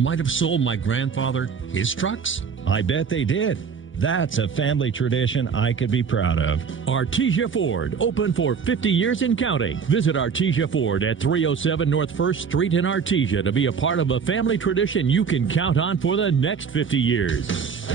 might have sold my grandfather his trucks? I bet they did. That's a family tradition I could be proud of. Artesia Ford, open for 50 years and counting. Visit Artesia Ford at 307 North 1st Street in Artesia to be a part of a family tradition you can count on for the next 50 years.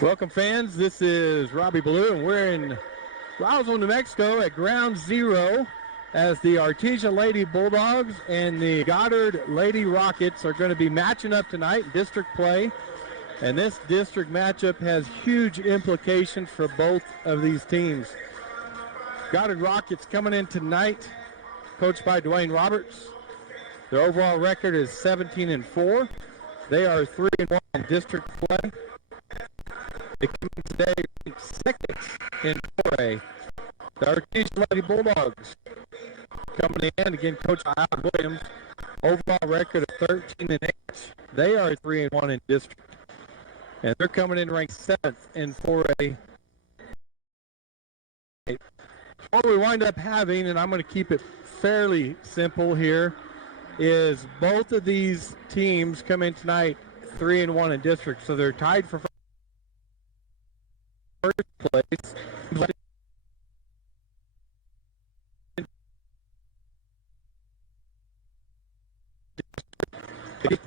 Welcome, fans. This is Robbie Blue, and we're in Roswell, New Mexico at Ground Zero as the Artesia Lady Bulldogs and the Goddard Lady Rockets are going to be matching up tonight in district play. And this district matchup has huge implications for both of these teams. Goddard Rockets coming in tonight, coached by Dwayne Roberts. Their overall record is 17-4. They are 3-1 in district play. They come in today second in 4A. The Artesia Lady Bulldogs coming in, again, coached by Al Williams. Overall record of 13-8. They are 3-1 in district. And they're coming in ranked 7th in 4A. What we wind up having, and I'm going to keep it fairly simple here, is both of these teams come in tonight 3-1 in district. So they're tied for first place.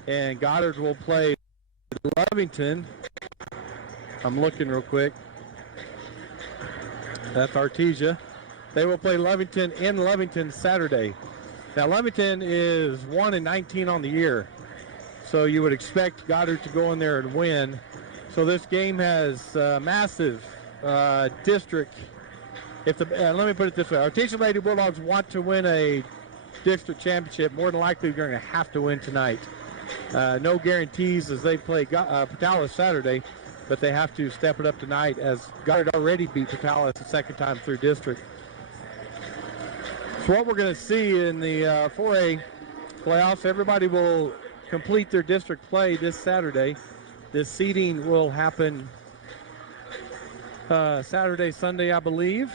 And Goddard will play Lovington. I'm looking real quick. That's Artesia. They will play Lovington in Lovington Saturday. Now Lovington is 1-19 on the year, so you would expect Goddard to go in there and win. So this game has massive district. If the let me put it this way: Artesia Lady Bulldogs want to win a district championship. More than likely, they're going to have to win tonight. No guarantees as they play Portales Saturday, but they have to step it up tonight as Goddard already beat Portales the second time through district. So what we're going to see in the 4A playoffs, everybody will complete their district play this Saturday. This seeding will happen Saturday, Sunday, I believe.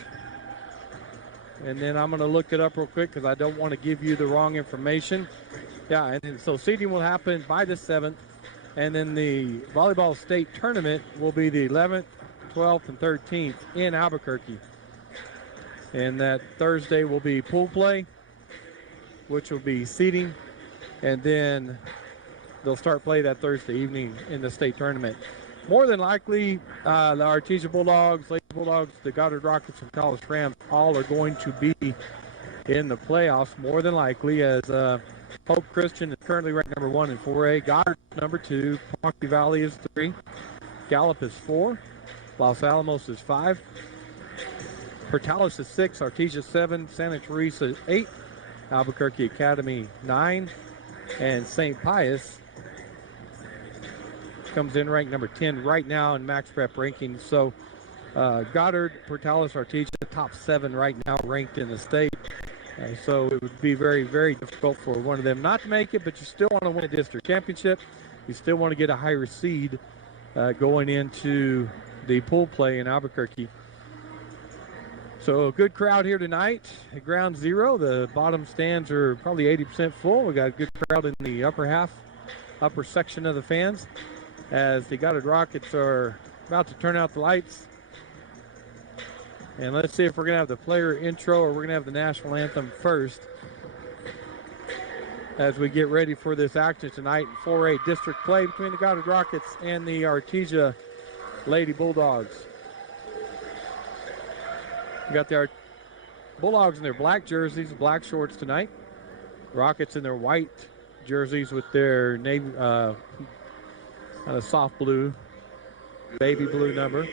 And then I'm going to look it up real quick because I don't want to give you the wrong information. Yeah, and so seeding will happen by the 7th. And then the volleyball state tournament will be the 11th, 12th, and 13th in Albuquerque. And that Thursday will be pool play, which will be seeding. And then they'll start play that Thursday evening in the state tournament. More than likely, the Artesia Bulldogs, Lady Bulldogs, the Goddard Rockets, and College Rams all are going to be in the playoffs, more than likely, as Hope Christian is currently ranked number 1 in 4A. Goddard number 2. Ponce Valley is 3. Gallup is 4. Los Alamos is 5. Portales is 6. Artesia 7. Santa Teresa 8. Albuquerque Academy 9. And St. Pius comes in ranked number 10 right now in Max Prep rankings. So Goddard, Portales, Artesia, top 7 right now ranked in the state. So it would be very, very difficult for one of them not to make it, but you still want to win a district championship. You still want to get a higher seed going into the pool play in Albuquerque. So a good crowd here tonight at Ground Zero. The bottom stands are probably 80% full. We got a good crowd in the upper section of the fans, as the Goddard Rockets are about to turn out the lights. And let's see if we're going to have the player intro or we're going to have the national anthem first as we get ready for this action tonight in 4A district play between the Goddard Rockets and the Artesia Lady Bulldogs. We got the Bulldogs in their black jerseys, black shorts tonight. Rockets in their white jerseys with their navy, kind of soft blue, baby blue number.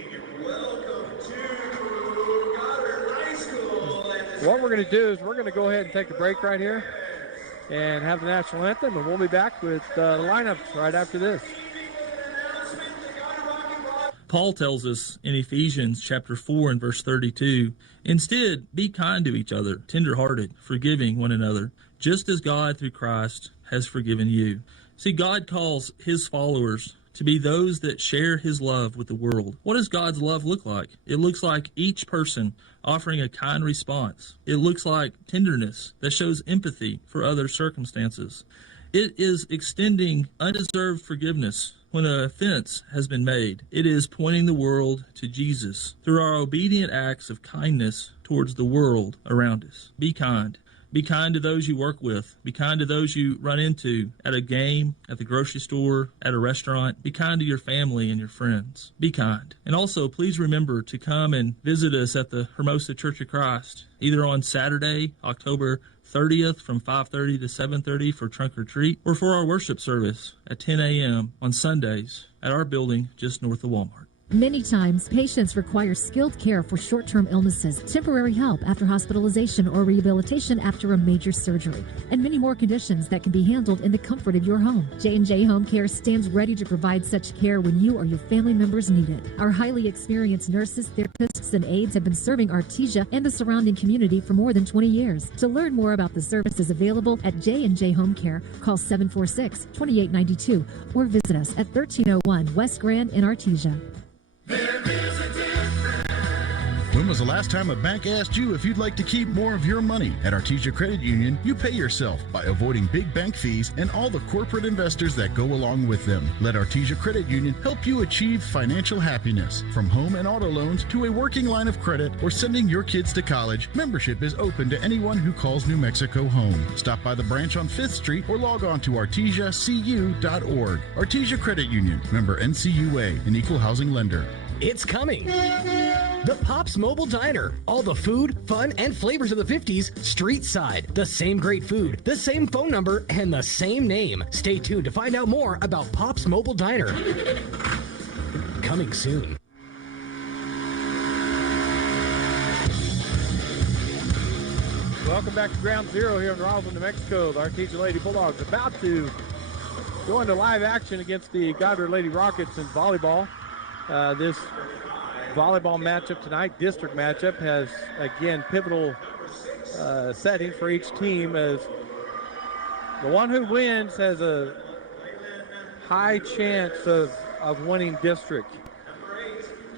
What we're going to do is we're going to go ahead and take a break right here and have the national anthem, and we'll be back with the lineups right after this. Paul tells us in Ephesians chapter 4 and verse 32, instead, be kind to each other, tenderhearted, forgiving one another, just as God through Christ has forgiven you. See, God calls his followers to be those that share his love with the world. What does God's love look like? It looks like each person offering a kind response. It looks like tenderness that shows empathy for other circumstances. It is extending undeserved forgiveness when an offense has been made. It is pointing the world to Jesus through our obedient acts of kindness towards the world around us. Be kind. Be kind to those you work with. Be kind to those you run into at a game, at the grocery store, at a restaurant. Be kind to your family and your friends. Be kind. And also, please remember to come and visit us at the Hermosa Church of Christ, either on Saturday, October 30th from 5:30 to 7:30 for trunk or treat, or for our worship service at 10 a.m. on Sundays at our building just north of Walmart. Many times, patients require skilled care for short-term illnesses, temporary help after hospitalization or rehabilitation after a major surgery, and many more conditions that can be handled in the comfort of your home. J&J Home Care stands ready to provide such care when you or your family members need it. Our highly experienced nurses, therapists, and aides have been serving Artesia and the surrounding community for more than 20 years. To learn more about the services available at J&J Home Care, call 746-2892 or visit us at 1301 West Grand in Artesia. When was the last time a bank asked you if you'd like to keep more of your money? At Artesia Credit Union, you pay yourself by avoiding big bank fees and all the corporate investors that go along with them. Let Artesia Credit Union help you achieve financial happiness. From home and auto loans to a working line of credit or sending your kids to college, membership is open to anyone who calls New Mexico home. Stop by the branch on 5th Street or log on to artesiacu.org. Artesia Credit Union, member NCUA, an equal housing lender. It's coming. The Pops Mobile Diner. All the food, fun, and flavors of the 50s street side. The same great food, the same phone number, and the same name. Stay tuned to find out more about Pops Mobile Diner. Coming soon. Welcome back to Ground Zero here in Roswell, New Mexico. The Artesia Lady Bulldogs about to go into live action against the Goddard Lady Rockets in volleyball. This volleyball matchup tonight, district matchup, has, again, pivotal setting for each team, as the one who wins has a high chance of winning district.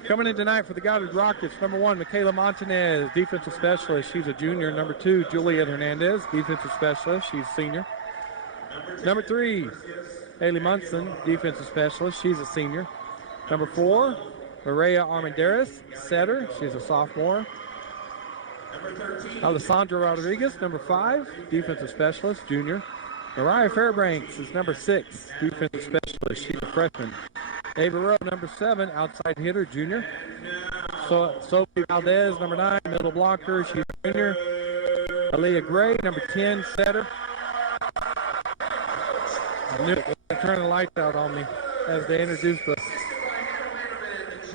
Coming in tonight for the Goddard Rockets, number 1, Michaela Montanez, defensive specialist. She's a junior. Number 2, Juliet Hernandez, defensive specialist. She's a senior. Number 3, Haley Munson, defensive specialist. She's a senior. Number 4, Maria Armendariz, setter. She's a sophomore. Alessandra Rodriguez, number 5, defensive specialist, junior. Mariah Fairbanks is number 6, defensive specialist. She's a freshman. Ava Rowe, number 7, outside hitter, junior. Sophie Valdez, number 9, middle blocker. She's a junior. Aaliyah Gray, number 10, setter. I knew they turn the lights out on me as they introduce the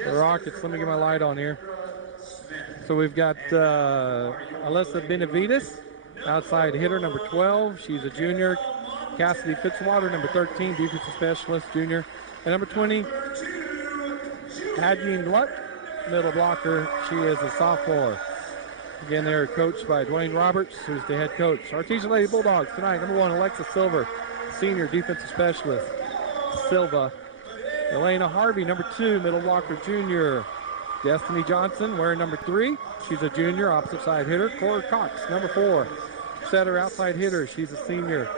Rockets. Let me get my light on here. So we've got Alyssa Benavides, outside hitter, number 12. She's a junior. Cassidy Fitzwater, number 13, defensive specialist, junior. And number 20, Adrienne Luck, middle blocker. She is a sophomore. Again, they're coached by Dwayne Roberts, who's the head coach. Artesia Lady Bulldogs tonight, number 1, Alexa Silver, senior defensive specialist, Silva. Elena Harvey, number 2, middle blocker, junior. Destiny Johnson, wearing number 3. She's a junior, opposite side hitter. Cora Cox, number 4, setter, outside hitter. She's a senior.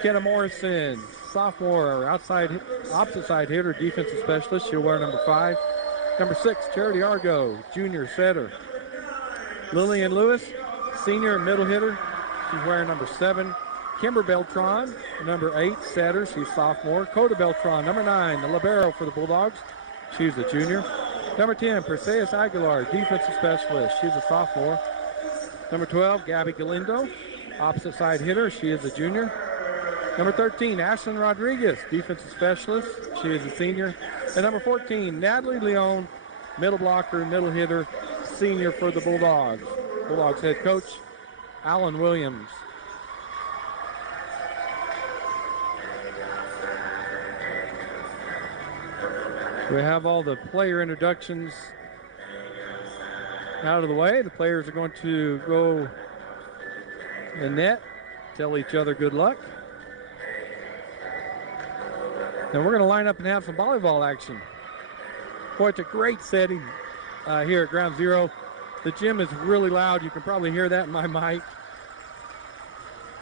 Kenna Morrison, sophomore, opposite side hitter, defensive specialist. She'll wear number 5. Number 6, Charity Argo, junior, setter. Lillian Lewis, senior, middle hitter. She's wearing number 7. Kimber Beltran, number 8, setter. She's sophomore. Coda Beltran, number 9, the libero for the Bulldogs. She's a junior. Number 10, Perseus Aguilar, defensive specialist. She's a sophomore. Number 12, Gabby Galindo, opposite side hitter. She is a junior. Number 13, Ashlyn Rodriguez, defensive specialist. She is a senior. And number 14, Natalie Leon, middle blocker, middle hitter, senior for the Bulldogs. Bulldogs head coach, Alan Williams. We have all the player introductions out of the way. The players are going to go in the net, tell each other good luck. And we're going to line up and have some volleyball action. Boy, it's a great setting here at Ground Zero. The gym is really loud. You can probably hear that in my mic.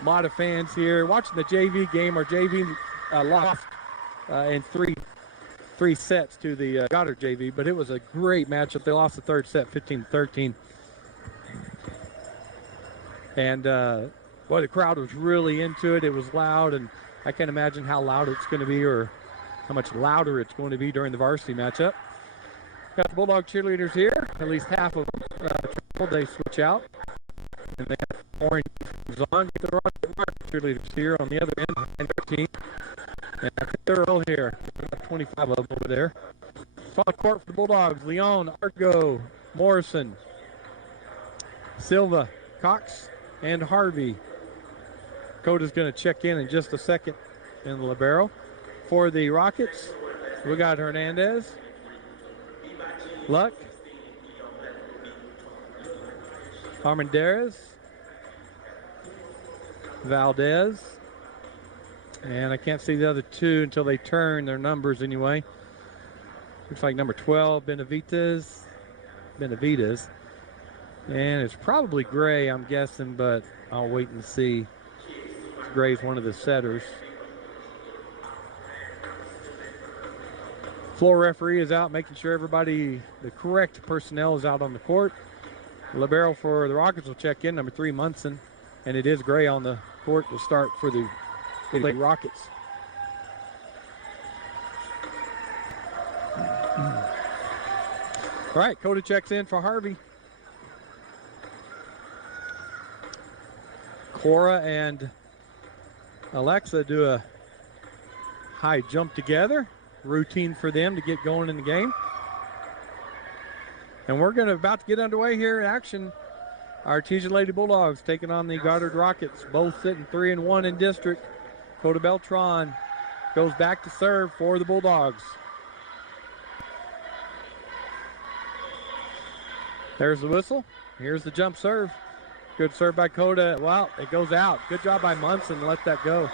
A lot of fans here watching the JV game. Our JV lost in three sets to the Goddard JV, but it was a great matchup. They lost the third set 15-13. And boy, the crowd was really into it. It was loud, and I can't imagine how loud it's going to be or how much louder it's going to be during the varsity matchup. Got the Bulldog cheerleaders here. At least half of them, they switch out. And they have orange on. Get the Rocket cheerleaders here on the other end behind their team. And I think they're all here. About 25 of them over there. It's on the court for the Bulldogs. Leon, Argo, Morrison, Silva, Cox, and Harvey. Coda's going to check in just a second in the libero. For the Rockets, we got Hernandez, Luck, Armendariz, Valdez, and I can't see the other two until they turn their numbers anyway. Looks like number 12, Benavides, and it's probably Gray, I'm guessing, but I'll wait and see. Gray's one of the setters. Floor referee is out, making sure everybody, the correct personnel is out on the court. The libero for the Rockets will check in, number 3, Munson, and it is Gray on the court to start for the Rockets. All right, Coda checks in for Harvey. Cora and Alexa do a high jump together. Routine for them to get going in the game. And we're about to get underway here in action. Artesia Lady Bulldogs taking on the Goddard Rockets, both sitting 3-1 in district. Coda Beltran goes back to serve for the Bulldogs. There's the whistle. Here's the jump serve. Good serve by Coda. Well, it goes out. Good job by Munson to let that go.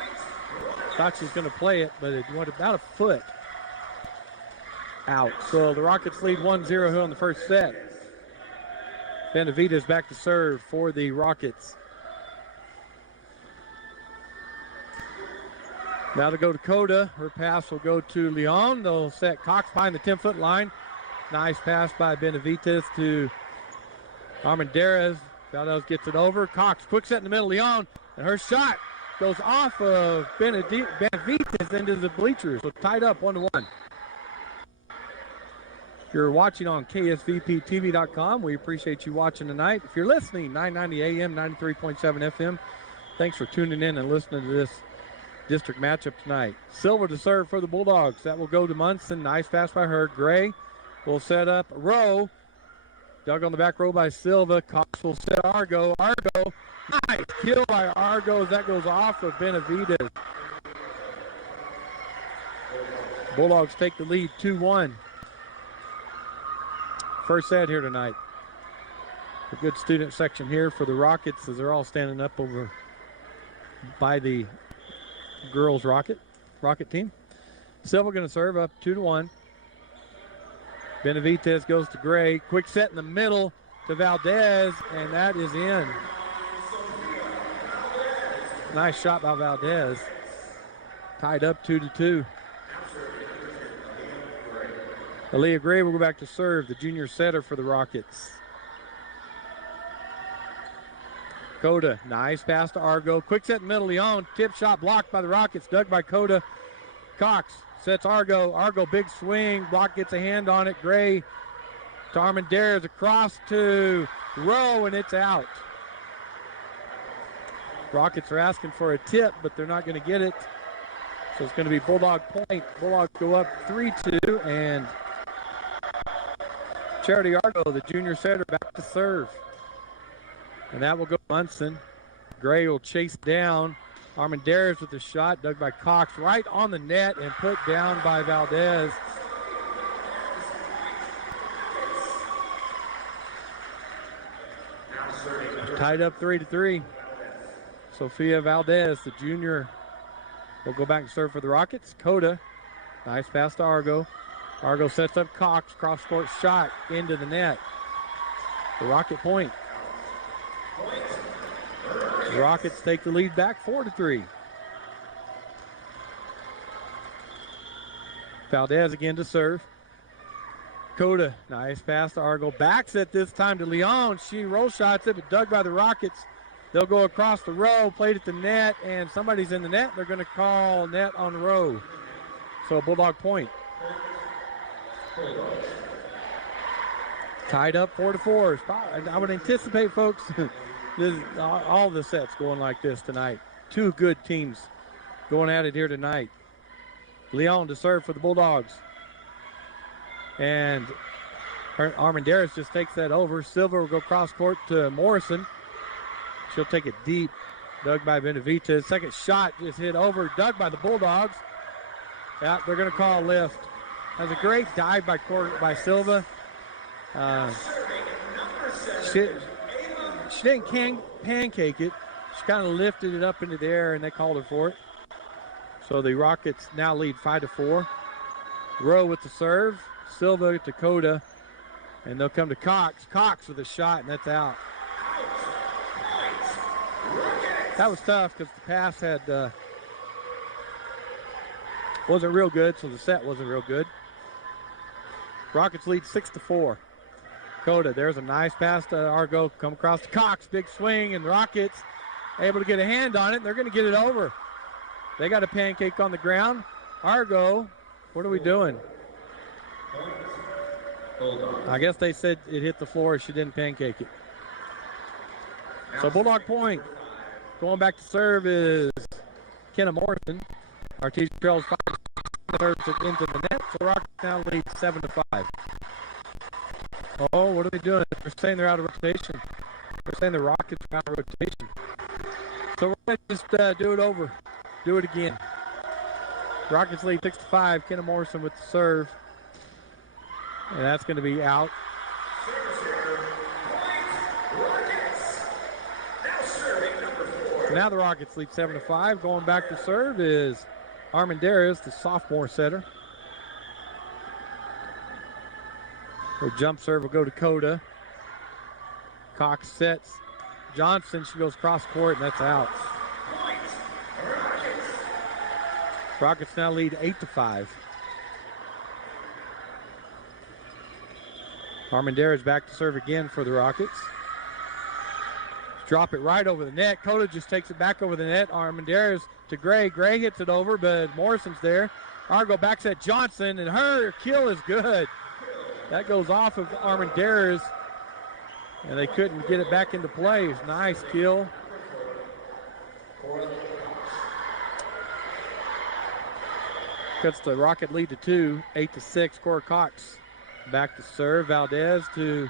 Thought she was going to play it, but it went about a foot out. So the Rockets lead 1-0 here on the first set. Benavides back to serve for the Rockets. Now to go to Coda. Her pass will go to Leon. They'll set Cox behind the 10-foot line. Nice pass by Benavides to Armendariz. Valdez gets it over. Cox, quick set in the middle. Leon, and her shot goes off of Benavides into the bleachers. So tied up 1-1. If you're watching on KSVPTV.com, we appreciate you watching tonight. If you're listening, 990 AM, 93.7 FM, thanks for tuning in and listening to this district matchup tonight. Silva to serve for the Bulldogs. That will go to Munson. Nice pass by her. Gray will set up Rowe. Dug on the back row by Silva. Cox will set Argo. Argo, nice kill by Argo as that goes off of Benavides. Bulldogs take the lead 2-1. First set here tonight. A good student section here for the Rockets as they're all standing up over by the girls Rocket team. Silva going to serve up 2-1. Benavides goes to Gray. Quick set in the middle to Valdez, and that is in. Nice shot by Valdez. Tied up 2-2. Aaliyah Gray will go back to serve, the junior setter for the Rockets. Coda, nice pass to Argo. Quick set in the middle, Leon. Tip shot blocked by the Rockets, dug by Coda. Cox sets Argo. Argo, big swing. Block gets a hand on it. Gray to Armendariz across to Rowe, and it's out. Rockets are asking for a tip, but they're not going to get it. So it's going to be Bulldog point. Bulldogs go up 3-2, and Charity Argo, the junior setter, back to serve. And that will go to Munson. Gray will chase down. Armendariz with the shot, dug by Cox, right on the net and put down by Valdez. Tied up 3-3. Sophia Valdez, the junior, will go back and serve for the Rockets. Coda, nice pass to Argo. Argo sets up Cox, cross-court shot into the net. The Rocket point. The Rockets take the lead back 4-3. Valdez again to serve. Coda, nice pass to Argo. Backs it this time to Leon. She roll shots it, but dug by the Rockets. They'll go across the row, played at the net, and somebody's in the net. They're going to call net on row. So Bulldog point. Tied up 4-4. I would anticipate, folks, all the sets going like this tonight. Two good teams going at it here tonight. Leon to serve for the Bulldogs. And Armendariz just takes that over. Silva will go cross court to Morrison. She'll take it deep. Dug by Benavides. Second shot just hit over. Dug by the Bulldogs. Yeah, they're going to call a lift. That was a great dive by Silva. She didn't pancake it. She kind of lifted it up into the air, and they called her for it. So the Rockets now lead 5-4. Rowe with the serve. Silva to Coda. And they'll come to Cox. Cox with a shot, and that's out. That was tough because the pass wasn't real good, so the set wasn't real good. Rockets lead 6-4. Coda, there's a nice pass to Argo. Come across to Cox. Big swing, and the Rockets able to get a hand on it, and they're going to get it over. They got a pancake on the ground. Argo, what are we doing? I guess they said it hit the floor. She didn't pancake it. So Bulldog point. Going back to serve is Kenna Morrison. Artesia trails 5. Serves it into the net. So Rockets now lead 7-5. Oh, what are they doing? They're saying they're out of rotation. They're saying the Rockets are out of rotation. So we're going to just do it over. Do it again. Rockets lead 6-5. Kenna Morrison with the serve. And that's going to be out. Now the Rockets lead 7-5. Going back to serve is Armendariz, the sophomore setter. Her jump serve will go to Coda. Cox sets Johnson. She goes cross court, and that's out. Rockets now lead 8-5. Armendariz back to serve again for the Rockets. Drop it right over the net. Coda just takes it back over the net. Armendariz to Gray. Gray hits it over, but Morrison's there. Argo backs at Johnson, and her kill is good. That goes off of Armendariz, and they couldn't get it back into play. Nice kill. Cuts the Rocket lead to 2, 8-6. Cora Cox back to serve. Valdez to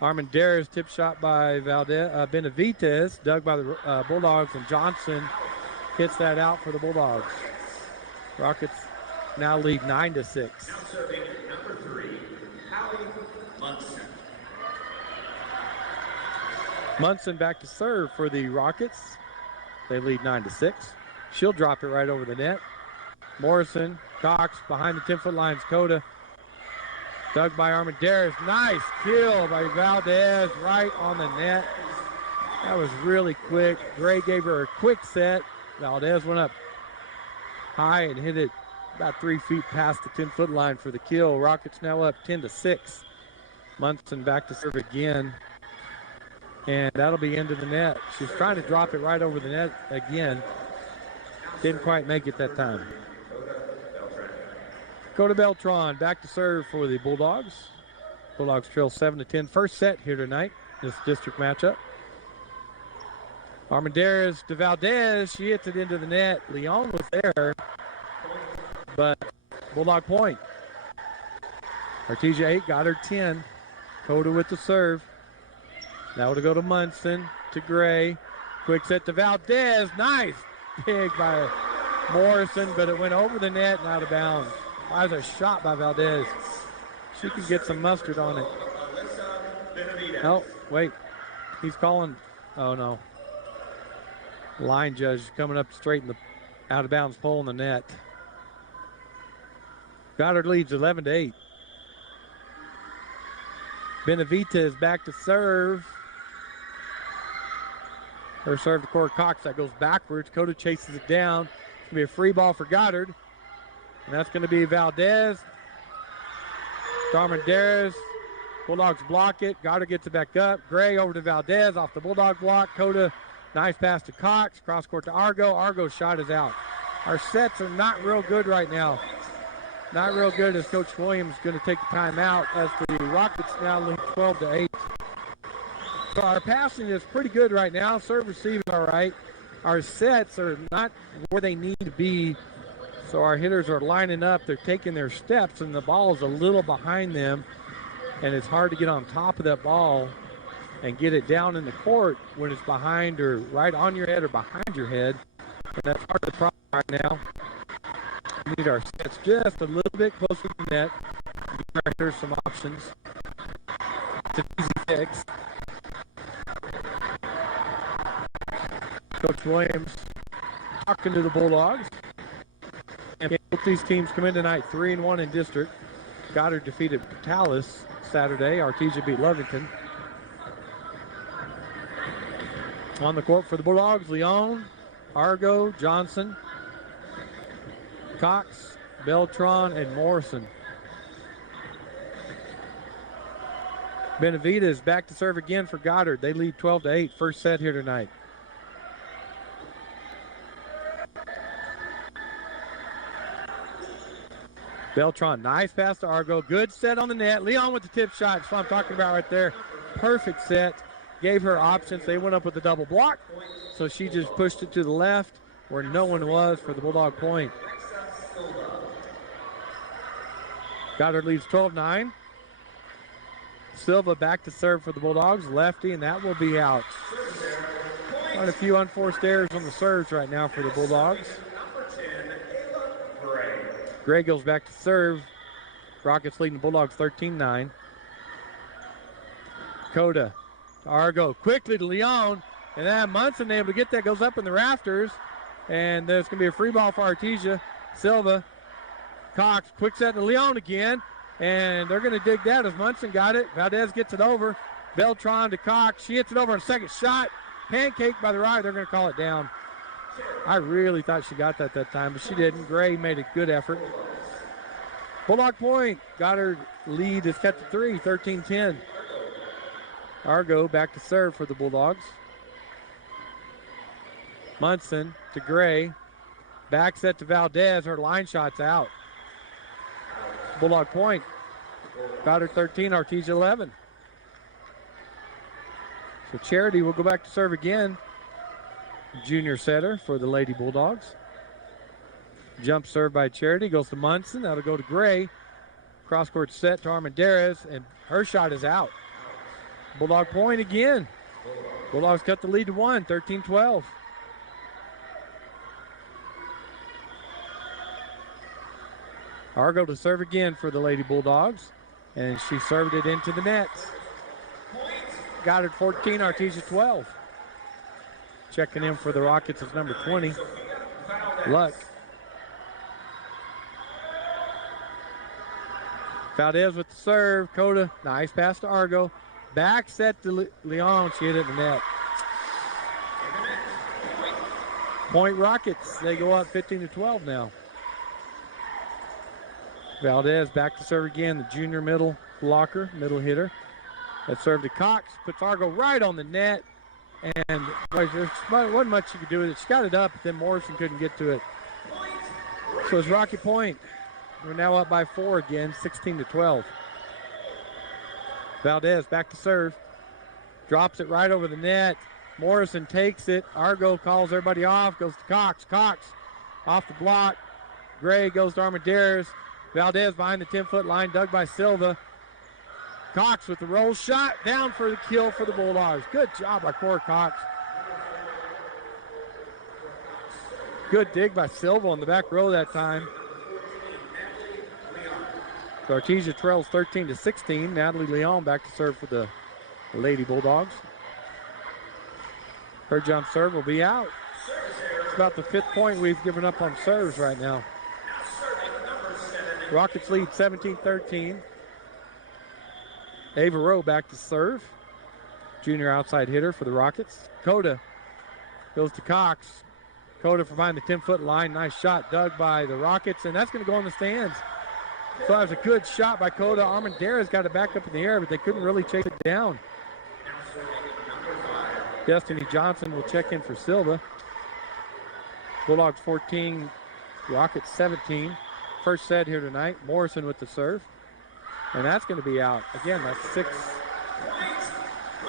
Armendariz. Tip shot by Benavides. Dug by the Bulldogs, and Johnson hits that out for the Bulldogs. Rockets now lead 9-6. Now serving number 3, Hallie Munson. Munson back to serve for the Rockets. They lead 9-6. She'll drop it right over the net. Morrison, Cox behind the 10-foot lines. Coda. Dug by Armendariz. Nice kill by Valdez right on the net. That was really quick. Gray gave her a quick set. Valdez went up high and hit it about 3 feet past the 10-foot line for the kill. Rockets now up 10-6. Munson back to serve again. And that'll be into the net. She's trying to drop it right over the net again. Didn't quite make it that time. Coda Beltran back to serve for the Bulldogs. Bulldogs trail 7-10. First set here tonight, this district matchup. Armendariz to Valdez. She hits it into the net. Leon was there, but Bulldog point. Artesia 8, Goddard 10. Coda with the serve. Now to go to Munson, to Gray. Quick set to Valdez. Nice dig by Morrison, but it went over the net and out of bounds. That was a shot by Valdez. She can get some mustard on it. Oh, wait. He's calling. Oh, no. Line judge coming up straight in the out-of-bounds pole in the net. Goddard leads 11-8. Benavita is back to serve. Her serve to Cora Cox. That goes backwards. Coda chases it down. It's going to be a free ball for Goddard. And that's going to be Valdez. Darmanderas. Bulldogs block it. Goddard gets it back up. Gray over to Valdez off the Bulldog block. Coda, nice pass to Cox. Cross court to Argo. Argo's shot is out. Our sets are not real good right now. Not real good as Coach Williams is going to take the timeout as the Rockets now lead 12-8. So our passing is pretty good right now. Serve receiving all right. Our sets are not where they need to be. So our hitters are lining up. They're taking their steps, and the ball is a little behind them. And it's hard to get on top of that ball and get it down in the court when it's behind or right on your head or behind your head. And that's part of the problem right now. We need our sets just a little bit closer to the net. Give our hitters some options. It's an easy fix. Coach Williams talking to the Bulldogs. And both these teams come in tonight 3-1 in district. Goddard defeated Portales Saturday. Artesia beat Lovington. On the court for the Bulldogs, Leon, Argo, Johnson, Cox, Beltran, and Morrison. Benavita is back to serve again for Goddard. They lead 12-8. First set here tonight. Beltran, nice pass to Argo. Good set on the net. Leon with the tip shot. That's what I'm talking about right there. Perfect set. Gave her options. They went up with the double block. So she just pushed it to the left where no one was for the Bulldog point. Goddard leads 12-9. Silva back to serve for the Bulldogs. Lefty, and that will be out. Quite a few unforced errors on the serves right now for the Bulldogs. Gray goes back to serve. Rockets leading the Bulldogs 13-9. Coda to Argo. Quickly to Leon. And then Munson able to get that. Goes up in the rafters. And there's going to be a free ball for Artesia. Silva. Cox. Quick set to Leon again. And they're going to dig that as Munson got it. Valdez gets it over. Beltran to Cox. She hits it over on a second shot. Pancake by the right. They're going to call it down. I really thought she got that time, but she didn't. Gray made a good effort. Bulldog point. Goddard lead is kept to 3, 13-10. Argo back to serve for the Bulldogs. Munson to Gray. Back set to Valdez. Her line shot's out. Bulldog point. Goddard 13, Artesia 11. So Charity will go back to serve again. Junior setter for the Lady Bulldogs. Jump serve by Charity. Goes to Munson. That'll go to Gray. Cross court set to Armanderas. And her shot is out. Bulldog point again. Bulldogs cut the lead to 1, 13-12. Argo to serve again for the Lady Bulldogs. And she served it into the net. Goddard 14, Artesia 12. Checking in for the Rockets is number 20, Luck. Valdez with the serve. Coda, nice pass to Argo. Back set to Leon. She hit it in the net. Point Rockets. They go up 15-12 now. Valdez back to serve again. The junior middle blocker, middle hitter. That serve to Cox. Puts Argo right on the net. And there wasn't much she could do with it. She got it up, but then Morrison couldn't get to it. So it's Rocket Point. We're now up by 4 again, 16-12. Valdez back to serve. Drops it right over the net. Morrison takes it. Argo calls everybody off. Goes to Cox. Cox off the block. Gray goes to Armanderas. Valdez behind the 10-foot line, dug by Silva. Cox with the roll shot, down for the kill for the Bulldogs. Good job by Cora Cox. Good dig by Silva on the back row that time. So Artesia trails 13-16. Natalie Leon back to serve for the Lady Bulldogs. Her jump serve will be out. It's about the 5th point we've given up on serves right now. Rockets lead 17-13. Ava Rowe back to serve. Junior outside hitter for the Rockets. Coda goes to Cox. Coda from behind the 10-foot line. Nice shot dug by the Rockets, and that's going to go in the stands. So that was a good shot by Coda. Armendariz got it back up in the air, but they couldn't really chase it down. Destiny Johnson will check in for Silva. Bulldogs 14, Rockets 17. First set here tonight. Morrison with the serve. And that's going to be out. Again, that's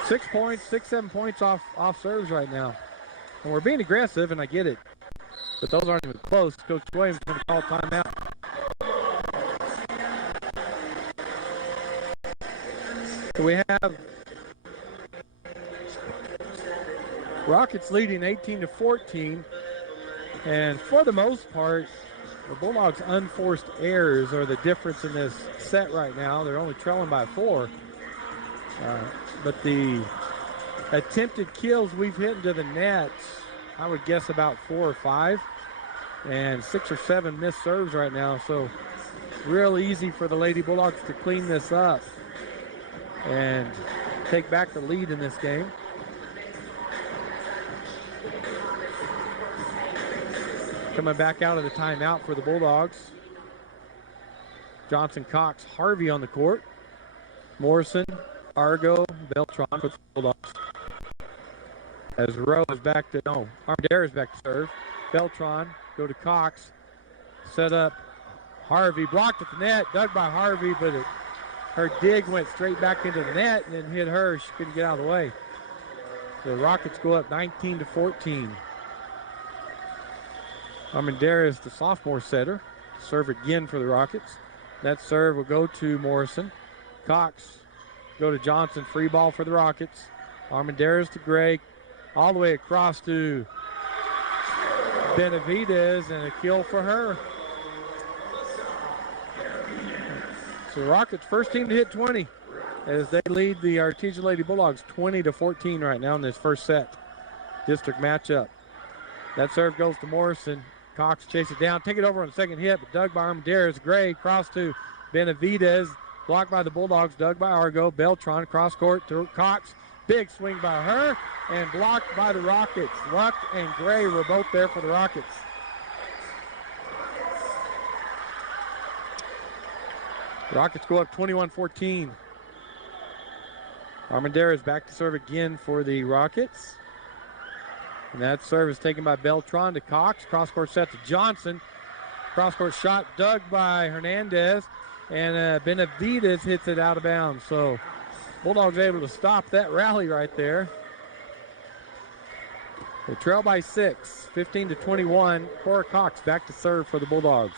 6 points, 7 points off serves right now. And we're being aggressive, and I get it. But those aren't even close. Coach Williams is going to call timeout. So we have Rockets leading 18-14. And for the most part, the Bulldogs' unforced errors are the difference in this set right now. They're only trailing by 4. But the attempted kills we've hit into the net, I would guess about 4 or 5. And 6 or 7 missed serves right now. So real easy for the Lady Bulldogs to clean this up and take back the lead in this game. Coming back out of the timeout for the Bulldogs. Johnson, Cox, Harvey on the court. Morrison, Argo, Beltran for the Bulldogs. As Rowe is back to, Armendariz back to serve. Beltran, go to Cox. Set up Harvey, blocked at the net, dug by Harvey, but her dig went straight back into the net and then hit her. She couldn't get out of the way. The Rockets go up 19-14. Armendariz, the sophomore setter, serve again for the Rockets. That serve will go to Morrison. Cox, go to Johnson, free ball for the Rockets. Armendariz to Gray, all the way across to Benavidez, and a kill for her. So the Rockets, first team to hit 20, as they lead the Artesia Lady Bulldogs 20-14 right now in this first set. District matchup. That serve goes to Morrison. Cox chase it down, take it over on the second hit, but dug by Armendariz. Gray cross to Benavidez, blocked by the Bulldogs, dug by Argo. Beltran cross court to Cox. Big swing by her and blocked by the Rockets. Luck and Gray were both there for the Rockets. Rockets go up 21-14. Armendariz back to serve again for the Rockets. And that serve is taken by Beltran to Cox. Cross-court set to Johnson. Cross-court shot dug by Hernandez. And Benavidez hits it out of bounds. So Bulldogs able to stop that rally right there. They trail by 6, 15-21. Cora Cox back to serve for the Bulldogs.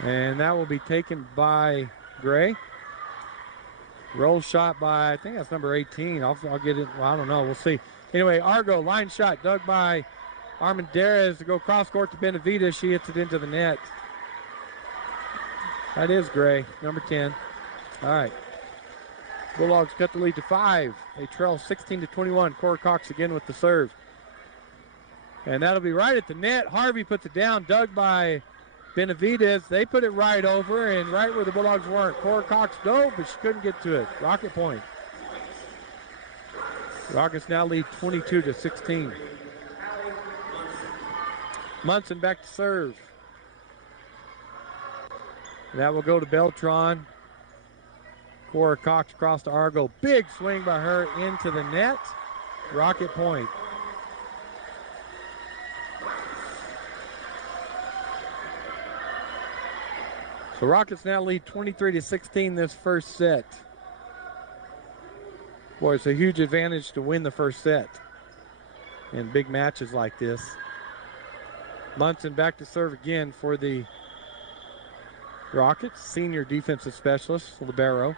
And that will be taken by Gray. Roll shot by, I think that's number 18. I'll get it. Well, I don't know. We'll see. Anyway, Argo, line shot dug by Armendariz to go cross court to Benavidez. She hits it into the net. That is Gray, number 10. All right. Bulldogs cut the lead to 5. They trail 16-21. Cora Cox again with the serve. And that'll be right at the net. Harvey puts it down, dug by Benavidez. They put it right over and right where the Bulldogs weren't. Cora Cox dove, but she couldn't get to it. Rocket point. Rockets now lead 22-16. Munson back to serve. That will go to Beltran. Cora Cox across to Argo. Big swing by her into the net. Rocket point. So Rockets now lead 23-16 this first set. Boy, it's a huge advantage to win the first set in big matches like this. Munson back to serve again for the Rockets. Senior defensive specialist, libero.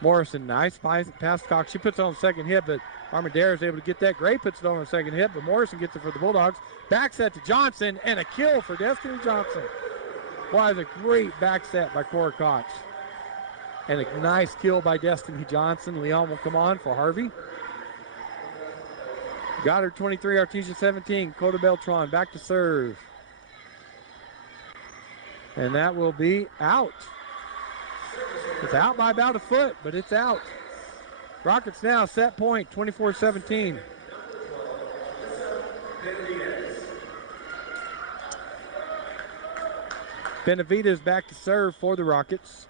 Morrison, nice pass to Cox. She puts it on the second hit, but Armendariz is able to get that. Gray puts it on the second hit, but Morrison gets it for the Bulldogs. Back set to Johnson, and a kill for Destiny Johnson. Wow, it's a great back set by Cora Cox. And a nice kill by Destiny Johnson. Leon will come on for Harvey. Goddard 23, Artesia 17. Coda Beltran back to serve. And that will be out. It's out by about a foot, but it's out. Rockets now set point, 24-17. Benavides back to serve for the Rockets.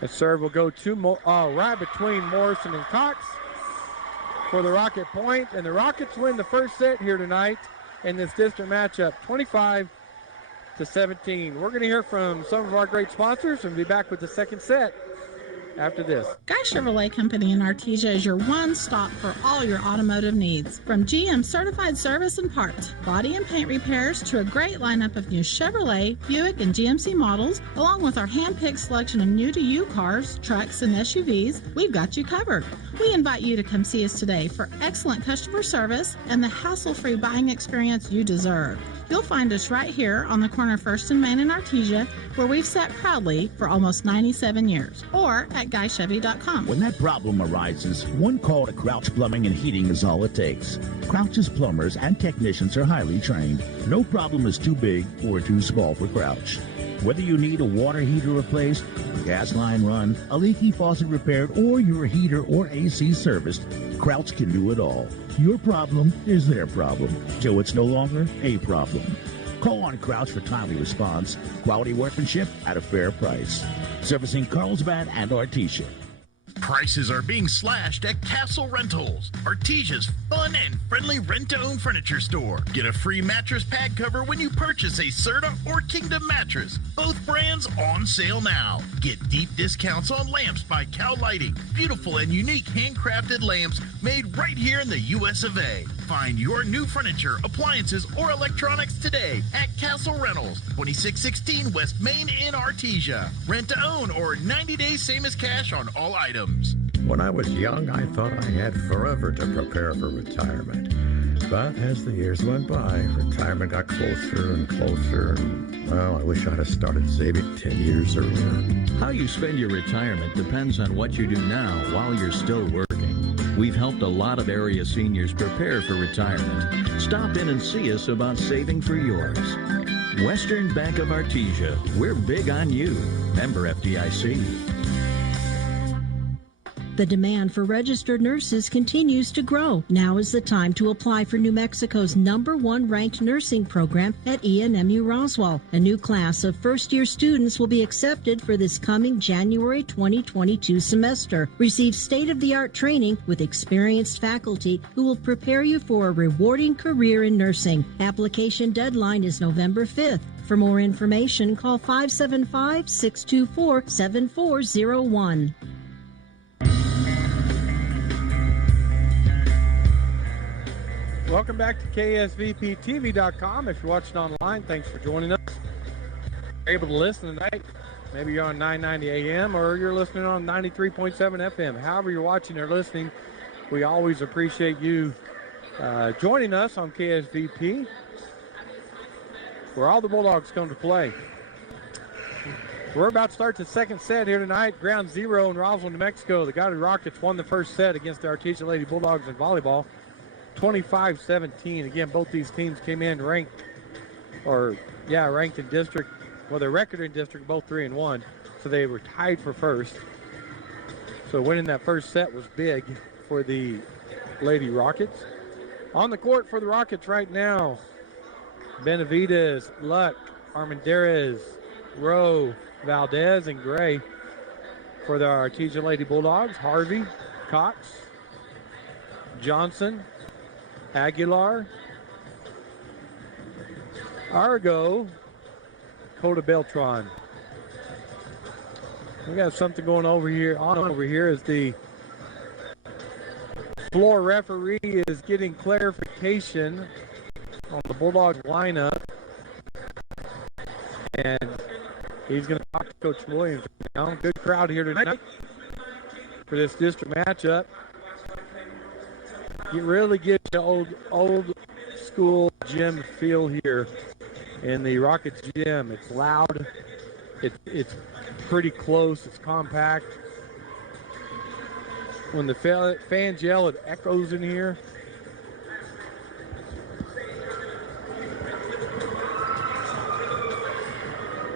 The serve will go to right between Morrison and Cox for the Rocket point. And the Rockets win the first set here tonight in this district matchup, 25-17. We're going to hear from some of our great sponsors and be back with the second set after this. Guy Chevrolet Company in Artesia is your one-stop for all your automotive needs. From GM certified service and parts, body and paint repairs, to a great lineup of new Chevrolet, Buick, and GMC models, along with our hand-picked selection of new-to-you cars, trucks, and SUVs, we've got you covered. We invite you to come see us today for excellent customer service and the hassle-free buying experience you deserve. You'll find us right here on the corner of 1st and Main in Artesia, where we've sat proudly for almost 97 years, or at GuyChevy.com. When that problem arises, one call to Crouch Plumbing and Heating is all it takes. Crouch's plumbers and technicians are highly trained. No problem is too big or too small for Crouch. Whether you need a water heater replaced, a gas line run, a leaky faucet repaired, or your heater or AC serviced, Crouch can do it all. Your problem is their problem, so it's no longer a problem. Call on Crouch for timely response, quality workmanship at a fair price. Servicing Carlsbad and Artesia. Prices are being slashed at Castle Rentals, Artesia's fun and friendly rent-to-own furniture store. Get a free mattress pad cover when you purchase a Serta or Kingdom mattress. Both brands on sale now. Get deep discounts on lamps by Cow Lighting. Beautiful and unique handcrafted lamps made right here in the US of A. Find your new furniture, appliances, or electronics today at Castle Rentals, 2616 West Main in Artesia. Rent-to-own or 90 days same as cash on all items. When I was young, I thought I had forever to prepare for retirement. But as the years went by, retirement got closer and closer. Well, I wish I'd have started saving 10 years earlier. How you spend your retirement depends on what you do now while you're still working. We've helped a lot of area seniors prepare for retirement. Stop in and see us about saving for yours. Western Bank of Artesia. We're big on you. Member FDIC. The demand for registered nurses continues to grow. Now is the time to apply for New Mexico's #1 ranked nursing program at ENMU Roswell. A new class of first-year students will be accepted for this coming January 2022 semester. Receive state-of-the-art training with experienced faculty who will prepare you for a rewarding career in nursing. Application deadline is November 5th. For more information, call 575-624-7401. Welcome back to KSVPTV.com. If you're watching online, thanks for joining us. You're able to listen tonight. Maybe you're on 990 AM or you're listening on 93.7 FM. However you're watching or listening, we always appreciate you joining us on KSVP, where all the Bulldogs come to play. We're about to start the second set here tonight. Ground zero in Roswell, New Mexico. The Goddard Rockets won the first set against the Artesia Lady Bulldogs in volleyball, 25-17. Again, both these teams came in ranked in district. Well, their record in district, both 3-1. So they were tied for first. So winning that first set was big for the Lady Rockets. On the court for the Rockets right now, Benavides, Luck, Armendariz, Rowe, Valdez, and Gray. For the Artesia Lady Bulldogs, Harvey, Cox, Johnson, Aguilar, Argo, Coda Beltran. We got something going over here as the floor referee is getting clarification on the Bulldogs lineup. And he's going to talk to Coach Williams now. Good crowd here tonight for this district matchup. It really gives you old school gym feel here in the Rockets gym. It's loud. It's pretty close. It's compact. When the fans yell, it echoes in here.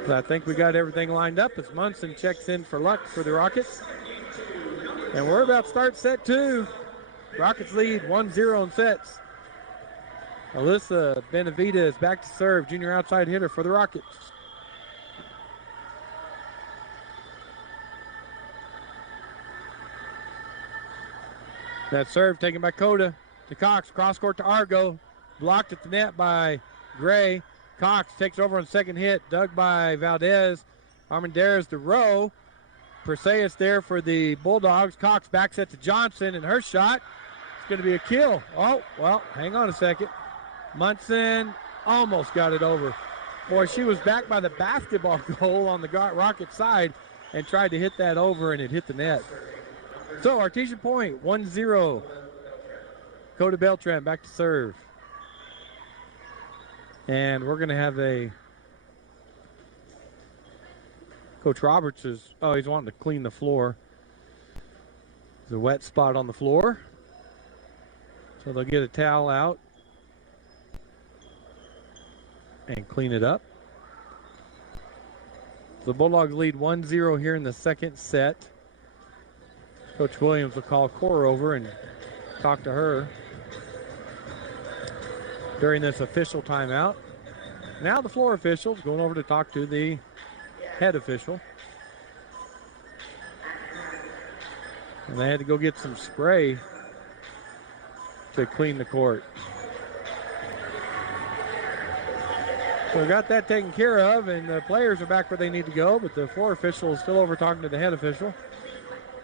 So I think we got everything lined up as Munson checks in for luck for the Rockets. And we're about to start set 2. Rockets lead 1-0 in sets. Alyssa Benavita is back to serve, junior outside hitter for the Rockets. That serve taken by Coda to Cox, cross court to Argo, blocked at the net by Gray. Cox takes over on second hit, dug by Valdez. Armendariz to Rowe. Perseus there for the Bulldogs. Cox backs it to Johnson, and her shot is going to be a kill. Oh, well, hang on a second. Munson almost got it over. Boy, she was back by the basketball goal on the Rocket side and tried to hit that over, and it hit the net. So, Artesia point, 1-0. Coda Beltran back to serve. And we're going to have Coach Roberts he's wanting to clean the floor. There's a wet spot on the floor. So they'll get a towel out and clean it up. The Bulldogs lead 1-0 here in the second set. Coach Williams will call Cora over and talk to her during this official timeout. Now the floor officials going over to talk to the head official. And they had to go get some spray to clean the court. So we got that taken care of, and the players are back where they need to go, but the floor official is still over talking to the head official.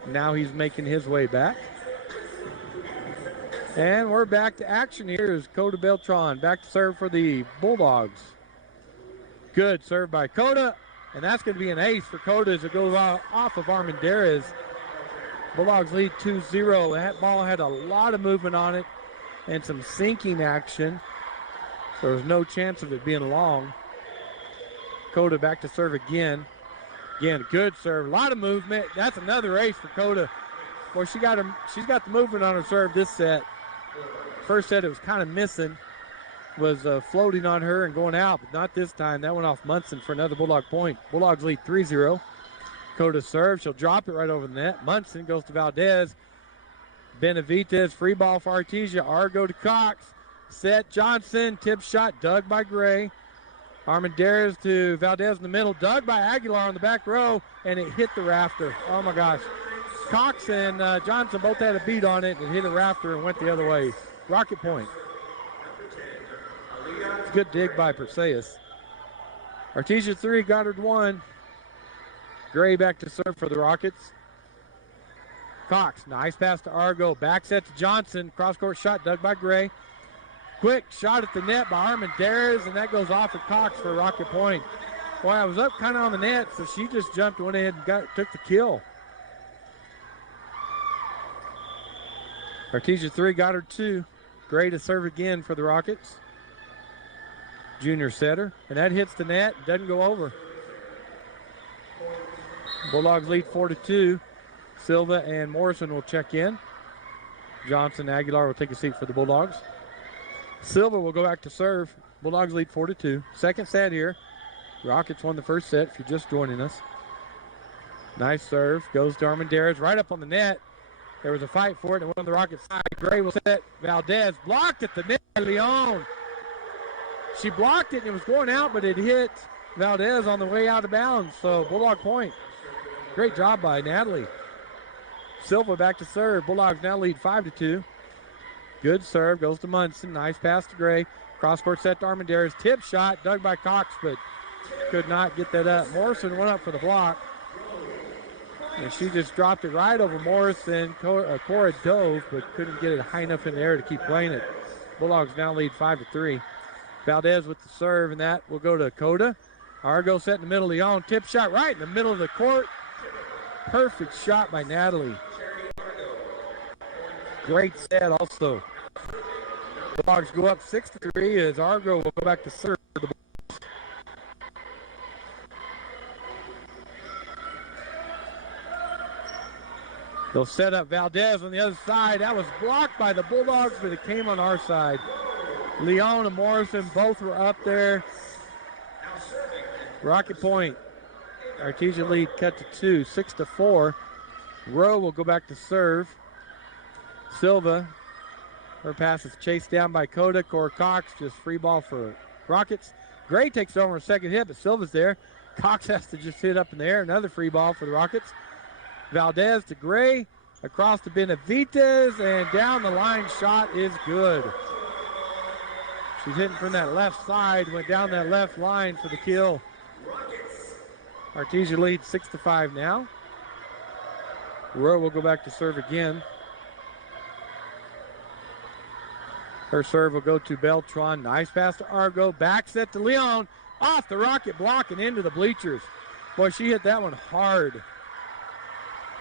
Now he's making his way back. And we're back to action here as Coda Beltran back to serve for the Bulldogs. Good serve by Coda, and that's going to be an ace for Coda as it goes off of Armendariz. Bulldogs lead 2-0. That ball had a lot of movement on it and some sinking action. So there's no chance of it being long. Coda back to serve again. Again, good serve. A lot of movement. That's another ace for Coda. Boy, she's got the movement on her serve this set. First set it was kind of missing. Was floating on her and going out, but not this time. That went off Munson for another Bulldog point. Bulldogs lead 3-0. Coda serves. She'll drop it right over the net. Munson goes to Valdez. Benavidez, free ball for Artesia. Argo to Cox. Set Johnson. Tip shot dug by Gray. Armendariz to Valdez in the middle. Dug by Aguilar on the back row, and it hit the rafter. Oh, my gosh. Cox and Johnson both had a beat on it and hit a rafter and went the other way. Rocket point. Good dig by Perseus. Artesia 3, Goddard 1. Gray back to serve for the Rockets. Cox, nice pass to Argo. Back set to Johnson. Cross-court shot dug by Gray. Quick shot at the net by Armendariz, and that goes off at Cox for a Rocket point. Boy, I was up kind of on the net, so she just went ahead and took the kill. Artesia 3, Goddard 2. Gray to serve again for the Rockets. Junior setter, and that hits the net, doesn't go over. Bulldogs lead 4-2. Silva and Morrison will check in. Johnson, Aguilar will take a seat for the Bulldogs. Silva will go back to serve. Bulldogs lead 4-2. Second set here. Rockets won the first set if you're just joining us. Nice serve. Goes to Armendariz right up on the net. There was a fight for it, and one on the Rockets side. Gray will set. Valdez blocked at the net. Leon. She blocked it, and it was going out, but it hit Valdez on the way out of bounds. So Bulldog point. Great job by Natalie. Silva back to serve. Bulldogs now lead 5-2. Good serve. Goes to Munson. Nice pass to Gray. Cross-court set to Armendariz. Tip shot dug by Cox, but could not get that up. Morrison went up for the block. And she just dropped it right over Morrison. Cora dove, but couldn't get it high enough in the air to keep playing it. Bulldogs now lead 5-3. Valdez with the serve, and that will go to Coda. Argo set in the middle. Leon tip shot right in the middle of the court. Perfect shot by Natalie. Great set also. The Bulldogs go up 6-3 as Argo will go back to serve. They'll set up Valdez on the other side. That was blocked by the Bulldogs, but it came on our side. Leon and Morrison both were up there. Rocket point. Artesia lead cut to 2, 6-4. Rowe will go back to serve. Silva, her pass is chased down by Kodak or Cox. Just free ball for Rockets. Gray takes over a second hit, but Silva's there. Cox has to just hit up in the air. Another free ball for the Rockets. Valdez to Gray, across to Benavides, and down the line shot is good. She's hitting from that left side, went down that left line for the kill. Artesia leads 6-5 now. Rowe will go back to serve again. Her serve will go to Beltran. Nice pass to Argo. Back set to Leon. Off the Rocket block and into the bleachers. Boy, she hit that one hard.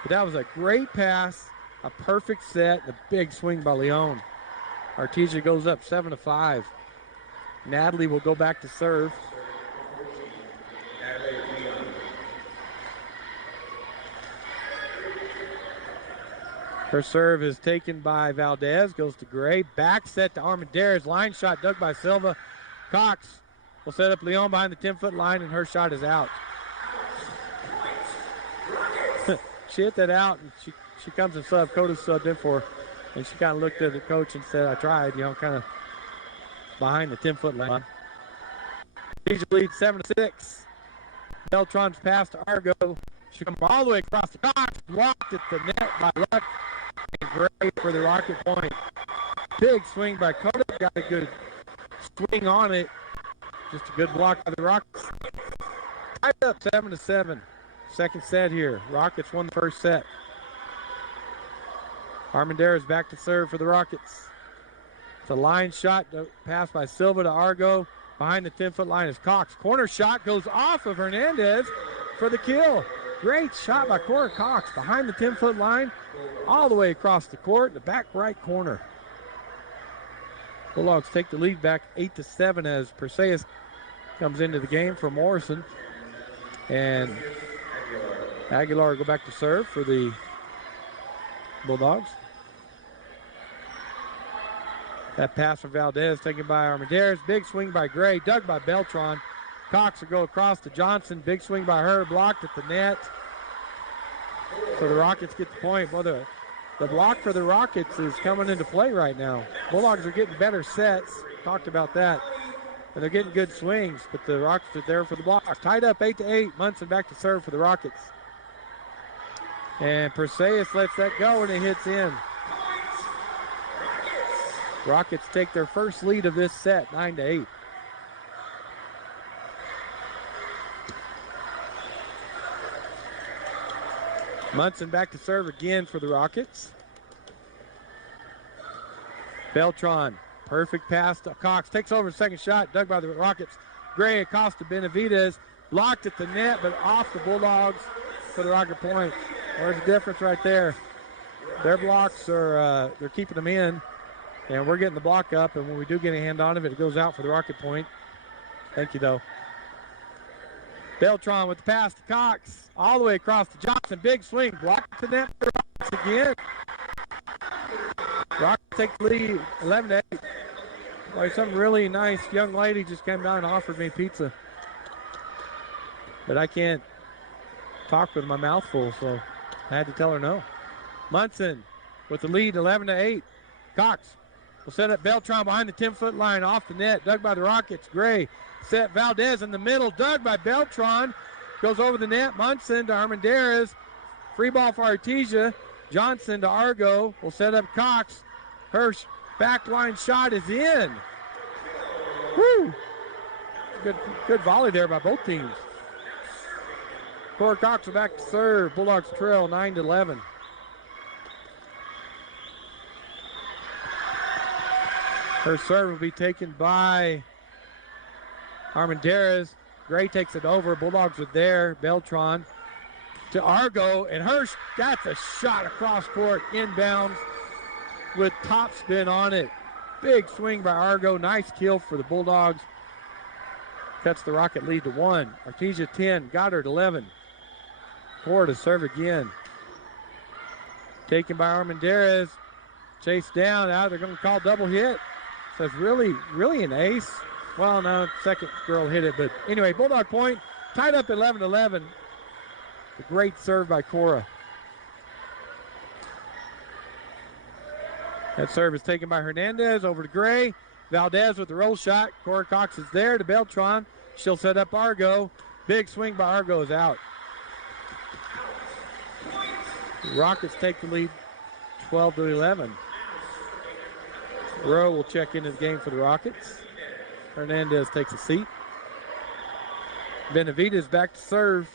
But that was a great pass, a perfect set, a big swing by Leon. Artesia goes up 7-5. Natalie will go back to serve. Her serve is taken by Valdez, goes to Gray. Back set to Armendariz. Line shot dug by Silva. Cox will set up Leon behind the 10-foot line, and her shot is out. She hit that out, and she comes and sub. Coda subbed in for her, and she kind of looked at the coach and said, I tried, kind of behind the 10-foot line. Artesia leads 7-6. Beltran's pass to Argo. She comes all the way across the Cox, blocked at the net by Luck, and Gray for the Rocket point. Big swing by Coda, got a good swing on it. Just a good block by the Rockets. Tied up 7-7. Second set here. Rockets won the first set. Armendariz back to serve for the Rockets. It's a line shot, pass by Silva to Argo. Behind the 10-foot line is Cox. Corner shot goes off of Hernandez for the kill. Great shot by Cora Cox behind the 10-foot line, all the way across the court, the back right corner. Bulldogs take the lead back 8-7 as Perseus comes into the game for Morrison. And Aguilar go back to serve for the Bulldogs. That pass from Valdez taken by Armendariz. Big swing by Gray, dug by Beltran. Cox will go across to Johnson. Big swing by her, blocked at the net. So the Rockets get the point. Well, the block for the Rockets is coming into play right now. Bulldogs are getting better sets. Talked about that. And they're getting good swings, but the Rockets are there for the block. Tied up 8-8. Munson back to serve for the Rockets. And Perseus lets that go, and it hits in. Rockets take their first lead of this set, 9-8. Munson back to serve again for the Rockets. Beltran, perfect pass to Cox. Takes over the second shot, dug by the Rockets. Gray across to Benavides. Blocked at the net, but off the Bulldogs for the Rocket point. There's a difference right there. Their blocks are, they're keeping them in, and we're getting the block up, and when we do get a hand on it goes out for the Rocket point. Thank you, though. Beltran with the pass to Cox. All the way across to Johnson. Big swing. Blocked the net for the Rockets again. Rockets take the lead 11-8. Boy, some really nice young lady just came down and offered me pizza. But I can't talk with my mouth full, so I had to tell her no. Munson with the lead 11-8. Cox will set up Beltran behind the 10-foot line off the net. Dug by the Rockets. Gray set Valdez in the middle. Dug by Beltran. Goes over the net. Munson to Armendariz. Free ball for Artesia. Johnson to Argo. Will set up Cox. Her back line shot is in. Woo! Good volley there by both teams. Cora Cox will back to serve. Bulldogs trail 9-11. Her serve will be taken by Armendariz. Gray takes it over. Bulldogs are there. Beltran to Argo, and that's a shot across court, inbounds with top spin on it. Big swing by Argo. Nice kill for the Bulldogs. Cuts the Rocket lead to 1. Artesia 10, Goddard 11. Cora to serve again. Taken by Armendariz. Chased down. Out. They're going to call double hit. So it's really an ace. Well, no, second girl hit it. But anyway, Bulldog point. Tied up 11-11. A great serve by Cora. That serve is taken by Hernandez over to Gray. Valdez with the roll shot. Cora Cox is there to Beltran. She'll set up Argo. Big swing by Argo is out. Rockets take the lead 12-11. Rowe will check into the game for the Rockets. Hernandez takes a seat. Benavidez back to serve.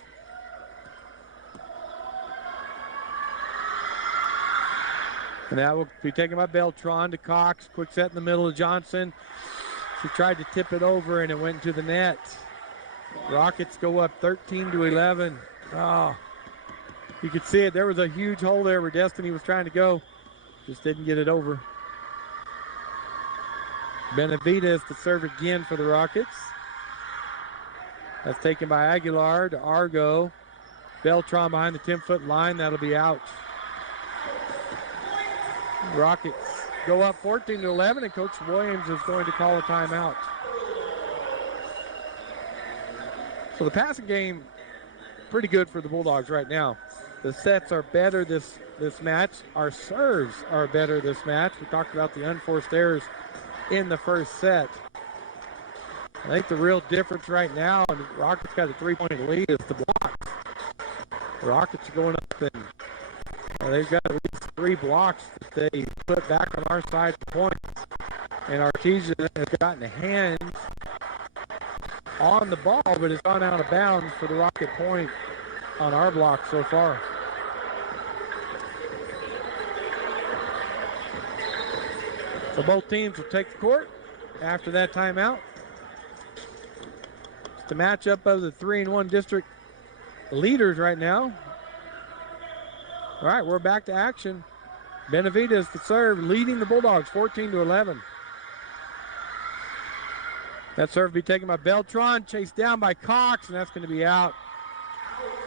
And that will be taken by Beltran to Cox. Quick set in the middle of Johnson. She tried to tip it over and it went into the net. Rockets go up 13-11. Oh, you could see it. There was a huge hole there where Destiny was trying to go. Just didn't get it over. Benavidez to serve again for the Rockets. That's taken by Aguilar to Argo. Beltran behind the 10-foot line. That'll be out. Rockets go up 14-11, and Coach Williams is going to call a timeout. So the passing game, pretty good for the Bulldogs right now. The sets are better this match. Our serves are better this match. We talked about the unforced errors in the first set. I think the real difference right now, and Rockets got a 3-point lead, is the blocks. The Rockets are going up, and they've got at least 3 blocks that they put back on our side for points. And Artesia has gotten hands on the ball, but it's gone out of bounds for the Rocket point on our block so far. So both teams will take the court after that timeout. It's the matchup of the 3-1 district leaders right now. All right, we're back to action. Benavidez to serve, leading the Bulldogs 14-11. That serve will be taken by Beltran, chased down by Cox, and that's going to be out.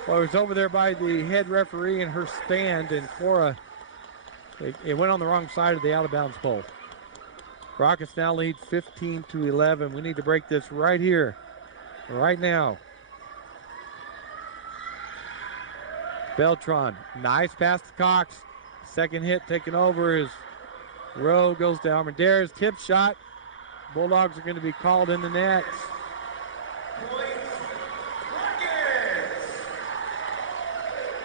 Well, it was over there by the head referee and her stand, and Cora, it went on the wrong side of the out-of-bounds pole. Rockets now lead 15-11. We need to break this right here, right now. Beltran, nice pass to Cox. Second hit taken over as Rowe goes to Armendariz. Tip shot. Bulldogs are going to be called in the net.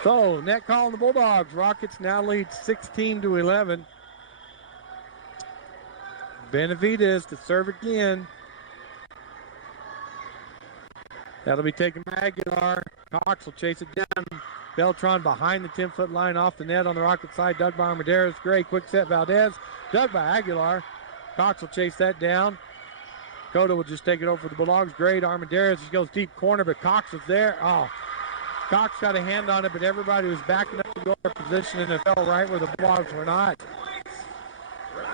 So, net call on the Bulldogs. Rockets now lead 16-11. Benavidez to serve again. That'll be taken by Aguilar. Cox will chase it down. Beltran behind the 10-foot line off the net on the Rocket side. Dug by Armendariz. Gray, quick set, Valdez. Dug by Aguilar. Cox will chase that down. Dakota will just take it over for the Bulldogs. Gray to Armendariz. He goes deep corner, but Cox was there. Oh, Cox got a hand on it, but everybody was backing up to go their position, and it fell right where the Bulldogs were not.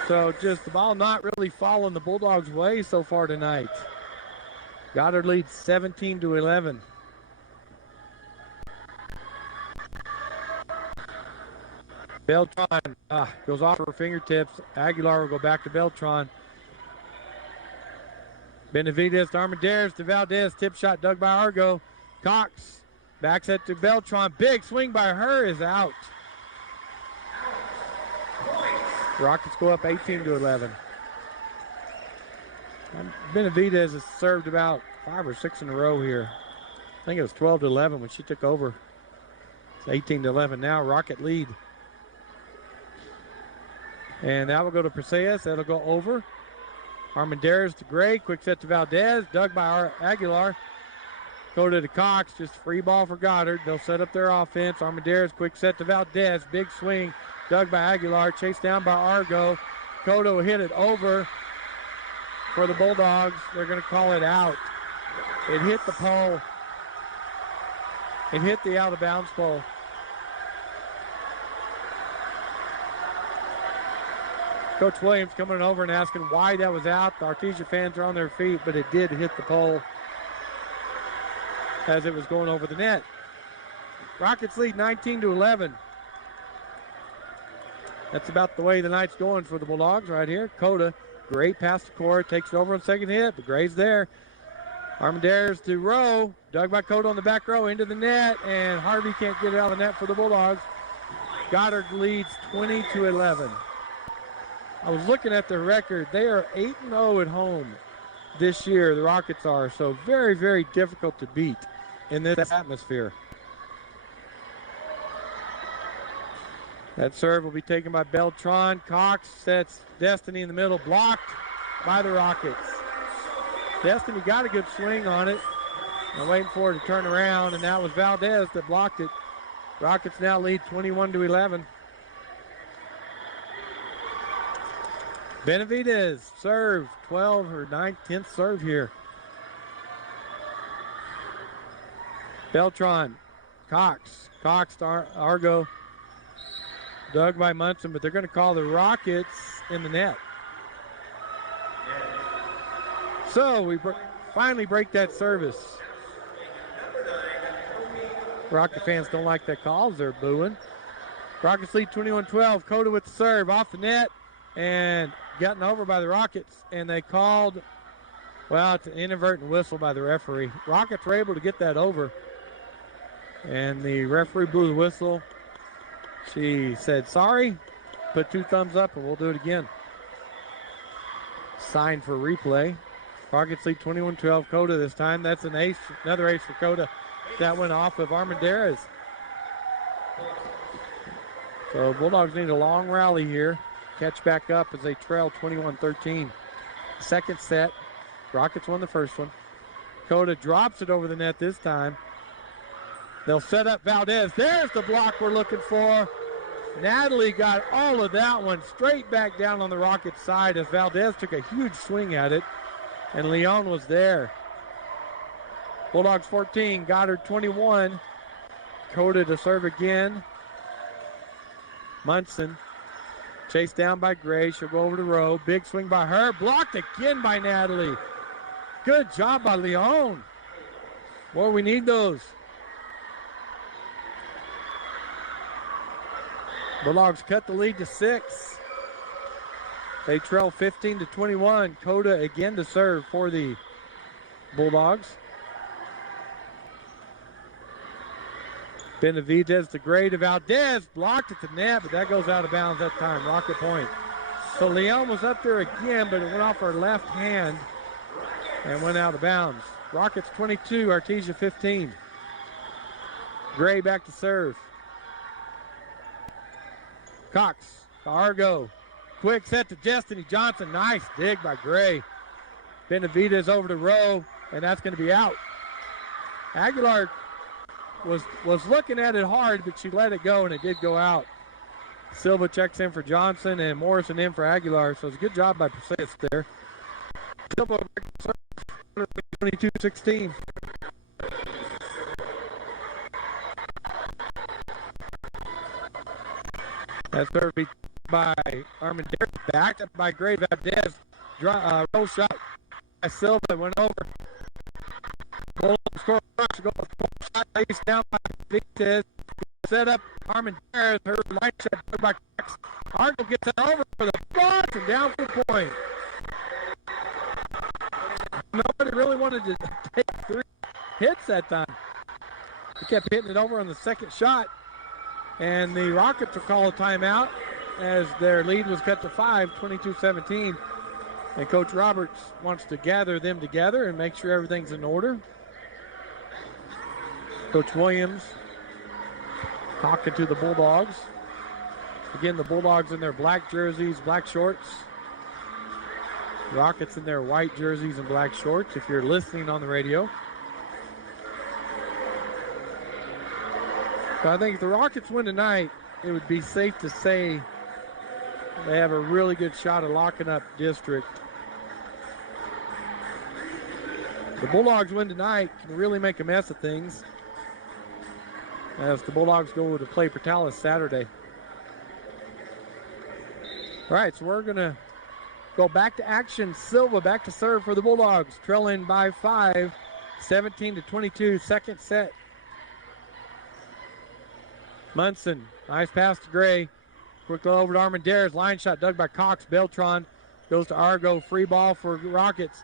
So just the ball not really following the Bulldogs' way so far tonight. Goddard leads 17-11. Beltran goes off her fingertips. Aguilar will go back to Beltran. Benavidez to Armendariz to Valdez. Tip shot dug by Argo. Cox backs it to Beltran. Big swing by her is out. Rockets go up 18-11. Benavidez has served about 5 or 6 in a row here. I think it was 12-11 when she took over. It's 18-11 now. Rocket lead. And that will go to Perseus. That'll go over. Armendariz to Gray. Quick set to Valdez. Dug by Aguilar. Go to the Cox. Just free ball for Goddard. They'll set up their offense. Armendariz quick set to Valdez. Big swing. Dug by Aguilar. Chased down by Argo. Cotto will hit it over for the Bulldogs. They're going to call it out. It hit the pole. It hit the out-of-bounds pole. Coach Williams coming over and asking why that was out. The Artesia fans are on their feet, but it did hit the pole as it was going over the net. Rockets lead 19-11. That's about the way the night's going for the Bulldogs right here. Coda, great pass to court, takes it over on second hit, but Gray's there. Armendariz to Rowe, dug by Coda on the back row, into the net, and Harvey can't get it out of the net for the Bulldogs. Goddard leads 20-11. I was looking at the record. They are 8-0 at home this year, the Rockets are, so very, very difficult to beat in this atmosphere. That serve will be taken by Beltran. Cox sets Destiny in the middle, blocked by the Rockets. Destiny got a good swing on it. I'm waiting for it to turn around, and that was Valdez that blocked it. Rockets now lead 21-11. Benavidez serves 12 or 9th, 10th serve here. Beltran, Cox to Argo. Dug by Munson, but they're going to call the Rockets in the net. So we finally break that service. Rocket fans don't like that call. They're booing. Rockets lead 21-12. Coda with the serve off the net and gotten over by the Rockets. And they called, well, it's an inadvertent whistle by the referee. Rockets were able to get that over. And the referee blew the whistle. She said, sorry, put 2 thumbs up, and we'll do it again. Signed for replay. Rockets lead 21-12. Coda this time. That's an ace, another ace for Coda. That went off of Armendariz. So Bulldogs need a long rally here. Catch back up as they trail 21-13. Second set. Rockets won the first one. Coda drops it over the net this time. They'll set up Valdez. There's the block we're looking for. Natalie got all of that one straight back down on the Rockets side as Valdez took a huge swing at it, and Leon was there. Bulldogs 14, Goddard 21. Coda to serve again. Munson chased down by Gray. She'll go over to Rowe. Big swing by her. Blocked again by Natalie. Good job by Leon. Boy, we need those. Bulldogs cut the lead to 6. They trail 15-21. Coda again to serve for the Bulldogs. Benavidez to Gray to Valdez. Blocked at the net, but that goes out of bounds that time. Rocket point. So Leon was up there again, but it went off her left hand and went out of bounds. Rockets 22, Artesia 15. Gray back to serve. Cox to Argo. Quick set to Destiny Johnson. Nice dig by Gray. Benavidez over to Rowe, and that's going to be out. Aguilar was looking at it hard, but she let it go, and it did go out. Silva checks in for Johnson, and Morrison in for Aguilar, so it's a good job by Persist there. Silva 22-16. That's served by Armendariz, backed up by Gray. Valdez. Roll shot by Silva, went over. Score rush, goal shot, face down by Benitez. Set up Armendariz, her line shot by Cox. Argo gets it over for the cross and down for the point. Nobody really wanted to take 3 hits that time. He kept hitting it over on the second shot. And the Rockets will call a timeout as their lead was cut to 5, 22-17. And Coach Roberts wants to gather them together and make sure everything's in order. Coach Williams talking to the Bulldogs. Again, the Bulldogs in their black jerseys, black shorts. Rockets in their white jerseys and black shorts, if you're listening on the radio. So I think if the Rockets win tonight, it would be safe to say they have a really good shot at locking up district. The Bulldogs win tonight can really make a mess of things as the Bulldogs go to play Portales Saturday. All right, so we're going to go back to action. Silva back to serve for the Bulldogs, trailing by 5, 17-22, second set. Munson, nice pass to Gray. Quickly over to Armendariz. Line shot dug by Cox. Beltran goes to Argo. Free ball for Rockets.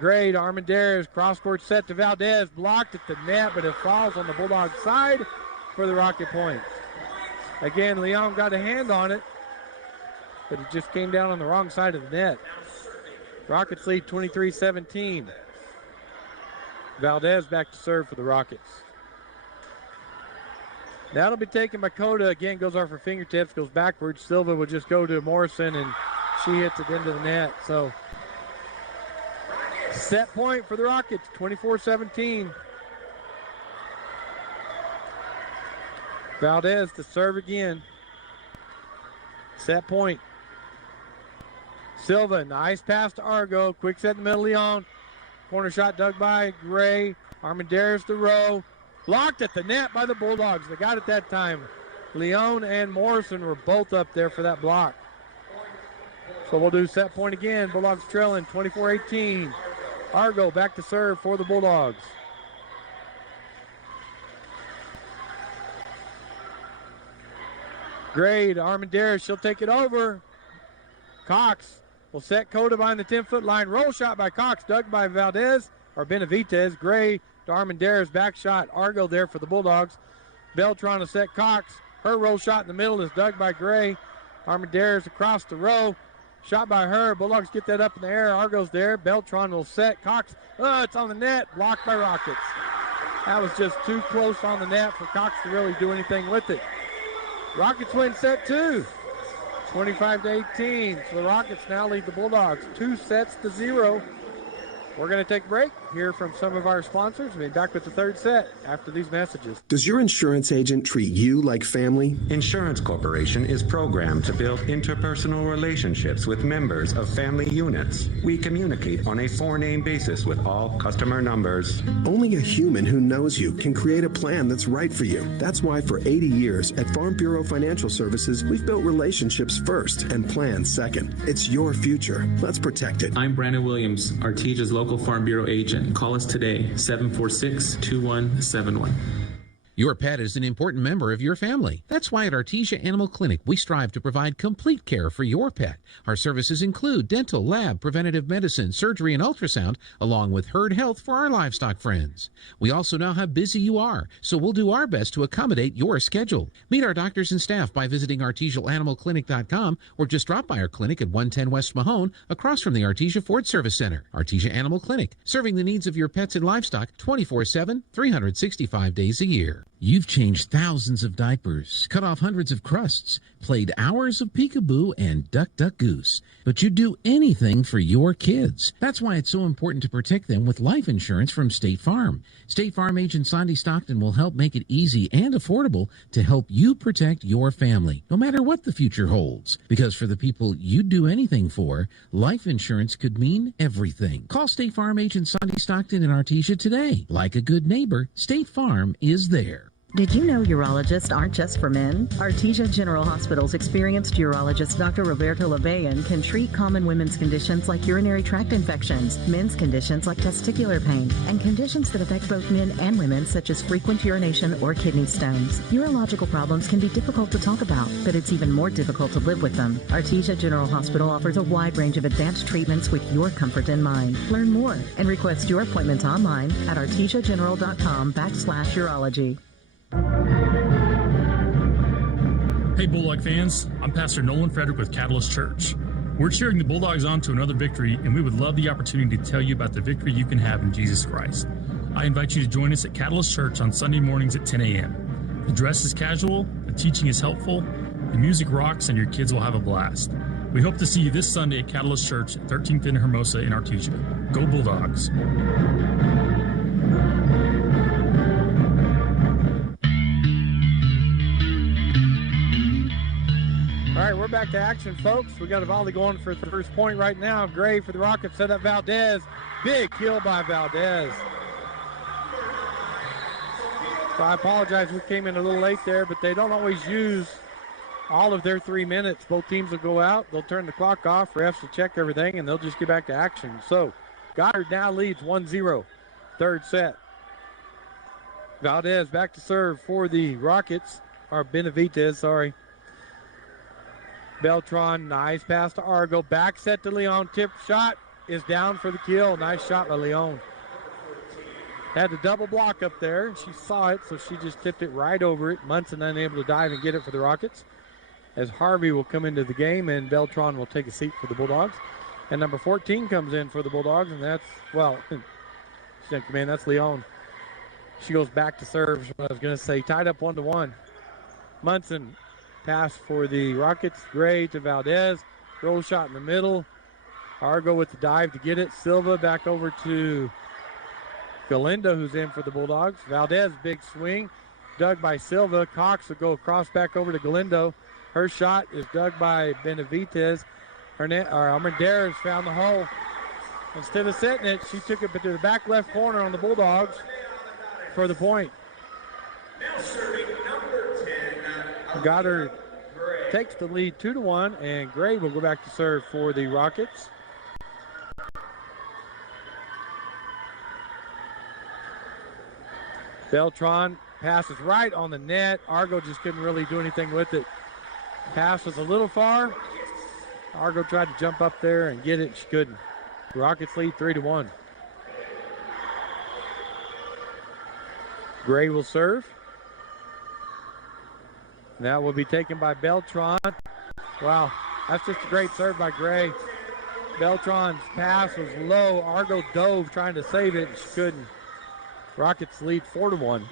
Gray to Armendariz. Cross-court set to Valdez. Blocked at the net, but it falls on the Bulldog side for the Rocket points. Again, Leon got a hand on it, but it just came down on the wrong side of the net. Rockets lead 23-17. Valdez back to serve for the Rockets. That'll be taken by Coda. Again, goes off her fingertips, goes backwards. Silva will just go to Morrison, and she hits it into the net. So, set point for the Rockets, 24-17. Valdez to serve again. Set point. Silva, nice pass to Argo. Quick set in the middle, Leon. Corner shot dug by Gray. Armendariz to Rowe. Blocked at the net by the Bulldogs. They got it that time. Leon and Morrison were both up there for that block. So we'll do set point again. Bulldogs trailing 24-18. Argo back to serve for the Bulldogs. Gray to Armendariz. She'll take it over. Cox will set Coda behind the 10-foot line. Roll shot by Cox, dug by Valdez, or Benavidez. Gray to Armendariz, back shot. Argo there for the Bulldogs. Beltran to set Cox. Her roll shot in the middle is dug by Gray. Armendariz across the row. Shot by her. Bulldogs get that up in the air. Argo's there. Beltran will set. Cox, it's on the net. Blocked by Rockets. That was just too close on the net for Cox to really do anything with it. Rockets win set 2. 25-18. So the Rockets now lead the Bulldogs 2-0. We're going to take a break, hear from some of our sponsors. We'll be back with the third set after these messages. Does your insurance agent treat you like family? Insurance Corporation is programmed to build interpersonal relationships with members of family units. We communicate on a four-name basis with all customer numbers. Only a human who knows you can create a plan that's right for you. That's why for 80 years at Farm Bureau Financial Services, we've built relationships first and plans second. It's your future. Let's protect it. I'm Brandon Williams, Artesia's local Farm Bureau agent. Call us today, 746-2171. Your pet is an important member of your family. That's why at Artesia Animal Clinic, we strive to provide complete care for your pet. Our services include dental, lab, preventative medicine, surgery, and ultrasound, along with herd health for our livestock friends. We also know how busy you are, so we'll do our best to accommodate your schedule. Meet our doctors and staff by visiting artesiaanimalclinic.com or just drop by our clinic at 110 West Mahone, across from the Artesia Ford Service Center. Artesia Animal Clinic, serving the needs of your pets and livestock 24/7, 365 days a year. You've changed thousands of diapers, cut off hundreds of crusts, played hours of peekaboo and duck, duck, goose. But you'd do anything for your kids. That's why it's so important to protect them with life insurance from State Farm. State Farm agent Sandy Stockton will help make it easy and affordable to help you protect your family, no matter what the future holds. Because for the people you'd do anything for, life insurance could mean everything. Call State Farm agent Sandy Stockton in Artesia today. Like a good neighbor, State Farm is there. Did you know urologists aren't just for men? Artesia General Hospital's experienced urologist Dr. Roberto Lebayan can treat common women's conditions like urinary tract infections, men's conditions like testicular pain, and conditions that affect both men and women such as frequent urination or kidney stones. Urological problems can be difficult to talk about, but it's even more difficult to live with them. Artesia General Hospital offers a wide range of advanced treatments with your comfort in mind. Learn more and request your appointment online at artesiageneral.com/urology. Hey Bulldog fans, I'm Pastor Nolan Frederick with Catalyst Church. We're cheering the Bulldogs on to another victory, and we would love the opportunity to tell you about the victory you can have in Jesus Christ. I invite you to join us at Catalyst Church on Sunday mornings at 10 a.m. The dress is casual, the teaching is helpful, the music rocks, and your kids will have a blast. We hope to see you this Sunday at Catalyst Church at 13th and Hermosa in Artesia. Go Bulldogs! All right, we're back to action, folks. We got a volley going for the first point right now. Gray for the Rockets, set up Valdez. Big kill by Valdez. So I apologize, we came in a little late there, but they don't always use all of their 3 minutes. Both teams will go out, they'll turn the clock off, refs will check everything, and they'll just get back to action. So Goddard now leads 1-0, third set. Valdez back to serve for the Rockets, or Benavidez, sorry. Beltran, nice pass to Argo. Back set to Leon. Tip shot is down for the kill. Nice shot by Leon. Had the double block up there. She saw it, so she just tipped it right over it. Munson unable to dive and get it for the Rockets. As Harvey will come into the game, and Beltran will take a seat for the Bulldogs. And number 14 comes in for the Bulldogs, and that's, well, she didn't come in. That's Leon. She goes back to serve. I was going to say tied up 1-1. Munson pass for the Rockets. Gray to Valdez. Roll shot in the middle. Argo with the dive to get it. Silva back over to Galindo, who's in for the Bulldogs. Valdez, big swing. Dug by Silva. Cox will go across back over to Galindo. Her shot is dug by Benavidez. Armendariz found the hole. Instead of setting it, she took it to the back left corner on the Bulldogs for the point. Goddard takes the lead 2-1, and Gray will go back to serve for the Rockets. Beltran passes right on the net. Argo just couldn't really do anything with it. Pass was a little far. Argo tried to jump up there and get it. She couldn't. Rockets lead 3-1. Gray will serve. That will be taken by Beltran. Wow, that's just a great serve by Gray. Beltran's pass was low. Argo dove trying to save it, and she couldn't. Rockets lead 4-1.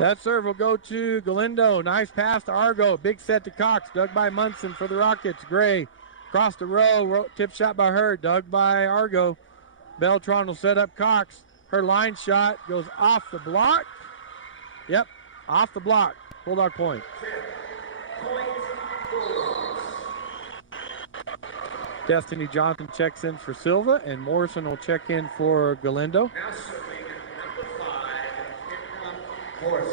That serve will go to Galindo. Nice pass to Argo. Big set to Cox. Dug by Munson for the Rockets. Gray across the row. Tip shot by her. Dug by Argo. Beltran will set up Cox. Her line shot goes off the block. Yep, off the block. Bulldog point. Destiny Johnson checks in for Silva, and Morrison will check in for Galindo.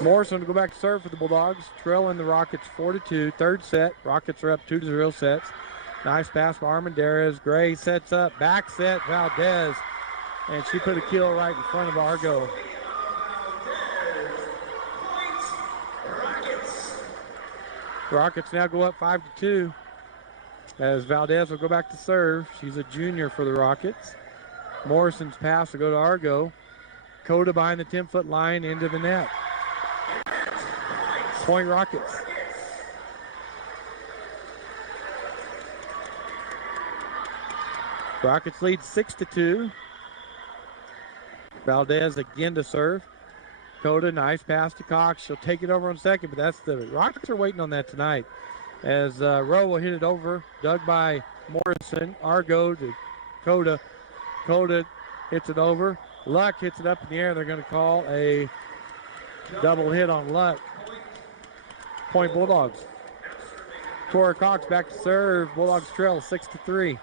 Morrison will go back to serve for the Bulldogs, trailing the Rockets 4-2. Third set, Rockets are up 2-0 sets. Nice pass by Armendariz. Gray sets up, back set, Valdez, and she put a kill right in front of Argo. Rockets now go up 5-2 as Valdez will go back to serve. She's a junior for the Rockets. Morrison's pass will go to Argo. Coda behind the 10-foot line into the net. Point Rockets. Rockets lead 6-2. Valdez again to serve. Coda, nice pass to Cox. She'll take it over in second, but that's the Rockets are waiting on that tonight. As Rowe will hit it over, dug by Morrison. Argo to Coda. Coda hits it over. Luck hits it up in the air. They're going to call a double hit on Luck. Point Bulldogs. Tora Cox back to serve. Bulldogs trail 6-3.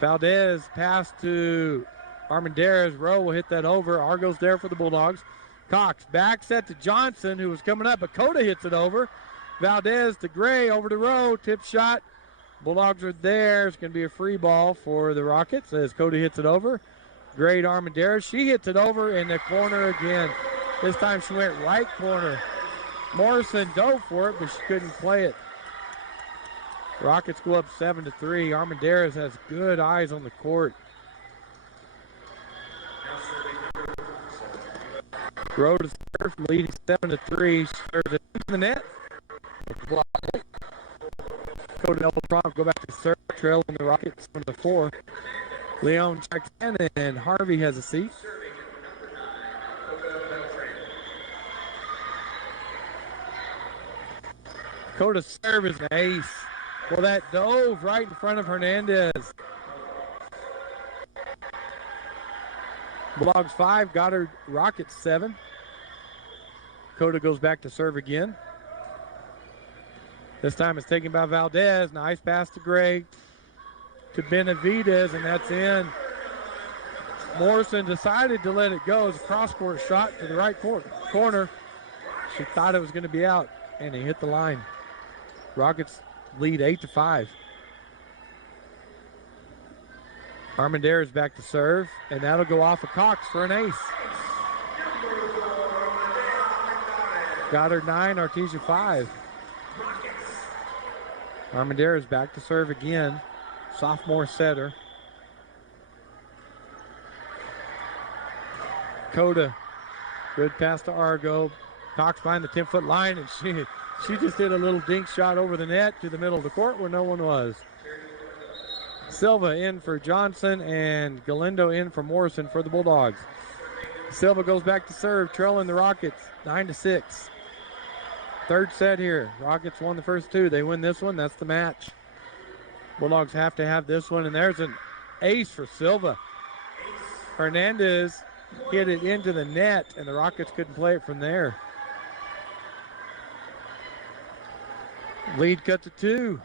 Valdez pass to Armendariz. Rowe will hit that over. Argo's there for the Bulldogs. Cox back set to Johnson, who was coming up, but Coda hits it over. Valdez to Gray over to Rowe. Tip shot. Bulldogs are there. It's going to be a free ball for the Rockets as Coda hits it over. Gray to Armendariz. She hits it over in the corner again. This time she went right corner. Morrison dove for it, but she couldn't play it. Rockets go up 7-3. Armendariz has good eyes on the court. Rowe to serve from leading 7-3. Serves it into the net. Coda Beltran go back to serve, trailing the Rockets 7-4. Leon checks in, and Harvey has a seat. Coda's serve is an ace. Well, that dove right in front of Hernandez. Bulldogs 5, Goddard Rockets 7. Coda goes back to serve again. This time it's taken by Valdez. Nice pass to Gray. To Benavidez, and that's in. Morrison decided to let it go as a cross-court shot to the right corner. She thought it was going to be out, and he hit the line. Rockets lead 8-5. Armendariz back to serve, and that'll go off of Cox for an ace. Goddard 9, Artesia 5. Armendariz back to serve again. Sophomore setter. Coda, good pass to Argo. Cox behind the 10-foot line, and she just did a little dink shot over the net to the middle of the court where no one was. Silva in for Johnson, and Galindo in for Morrison for the Bulldogs. Silva goes back to serve, trailing the Rockets 9-6. Third set here. Rockets won the first two. They win this one. That's the match. Bulldogs have to have this one, and there's an ace for Silva. Hernandez hit it into the net, and the Rockets couldn't play it from there. Lead cut to 2.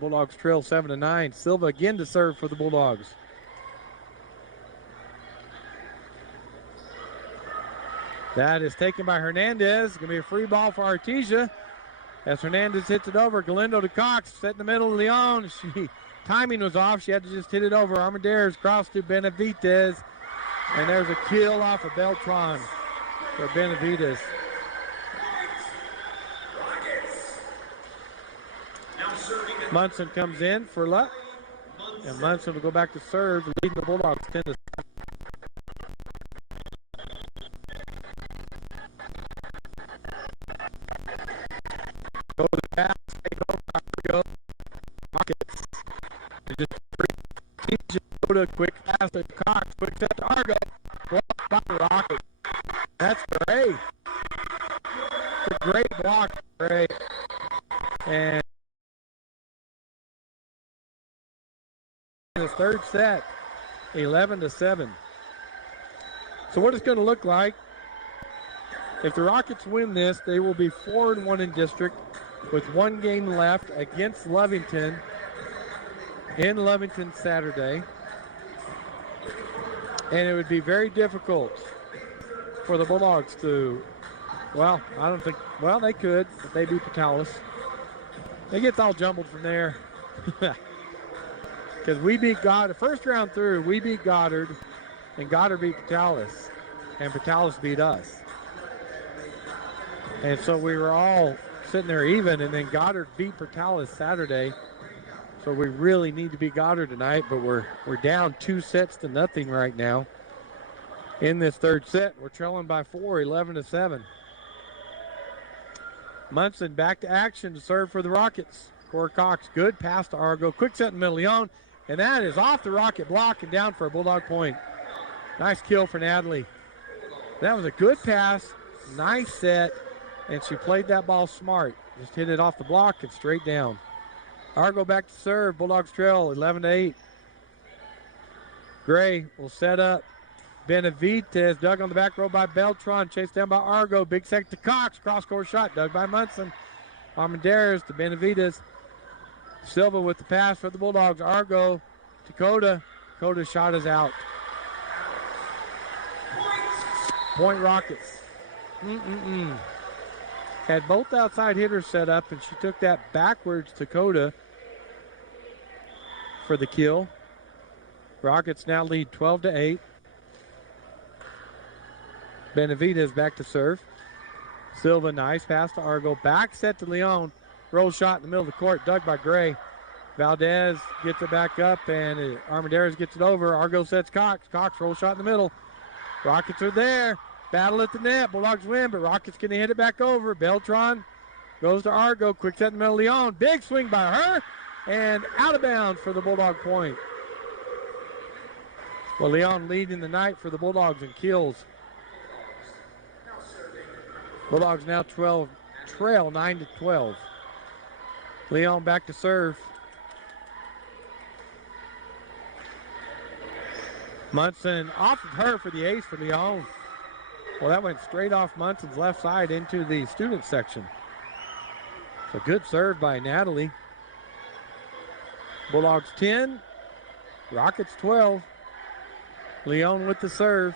Bulldogs trail 7-9. Silva again to serve for the Bulldogs. That is taken by Hernandez. Going to be a free ball for Artesia. As Hernandez hits it over, Galindo to Cox, set in the middle of Leon. Timing was off. She had to just hit it over. Armendariz cross to Benavidez. And there's a kill off of Beltran for Benavidez. Munson comes in for luck. And Munson will go back to serve, leading the Bulldogs 10-7. Go to the pass, take over, Rockets. Go to quick pass to Cox, quick set to Argo. Block by the Rockets. That's great. It's a great block, great. And in the third set, 11-7. So what it's going to look like, if the Rockets win this, they will be 4-1 in district with 1 game left against Lovington in Lovington Saturday. And it would be very difficult for the Bulldogs to, well, I don't think, well, they could, if they beat Petalis. It gets all jumbled from there. Because we beat Goddard, first round through, we beat Goddard, and Goddard beat Petalis, and Petalis beat us. And so we were all sitting there even, and then Goddard beat Petalis Saturday. So we really need to beat Goddard tonight, but we're down 2-0 right now in this third set. We're trailing by 4, 11-7. Munson back to action to serve for the Rockets. Cora Cox, good pass to Argo. Quick set in the middle, Leon, and that is off the Rocket block and down for a Bulldog point. Nice kill for Natalie. That was a good pass, nice set, and she played that ball smart. Just hit it off the block and straight down. Argo back to serve. Bulldogs trail 11-8. Gray will set up. Benavidez dug on the back row by Beltran. Chased down by Argo. Big second to Cox. Cross-court shot dug by Munson. Armendariz to Benavidez. Silva with the pass for the Bulldogs. Argo to Coda. Coda's shot is out. Point Rockets. Had both outside hitters set up, and she took that backwards to Coda for the kill. Rockets now lead 12-8. Benavidez back to serve. Silva, nice pass to Argo. Back set to Leon. Roll shot in the middle of the court, dug by Gray. Valdez gets it back up, and Armendariz gets it over. Argo sets Cox. Cox roll shot in the middle. Rockets are there. Battle at the net. Bulldogs win, but Rockets going to hit it back over. Beltran goes to Argo. Quick set in the middle. Leon. Big swing by her. And out of bounds for the Bulldog point. Well, Leon leading the night for the Bulldogs in kills. Bulldogs now trail 9-12. Leon back to serve. Munson off of her for the ace for Leon. Well, that went straight off Munson's left side into the student section. So good serve by Natalie. Bulldogs 10, Rockets 12. Leon with the serve.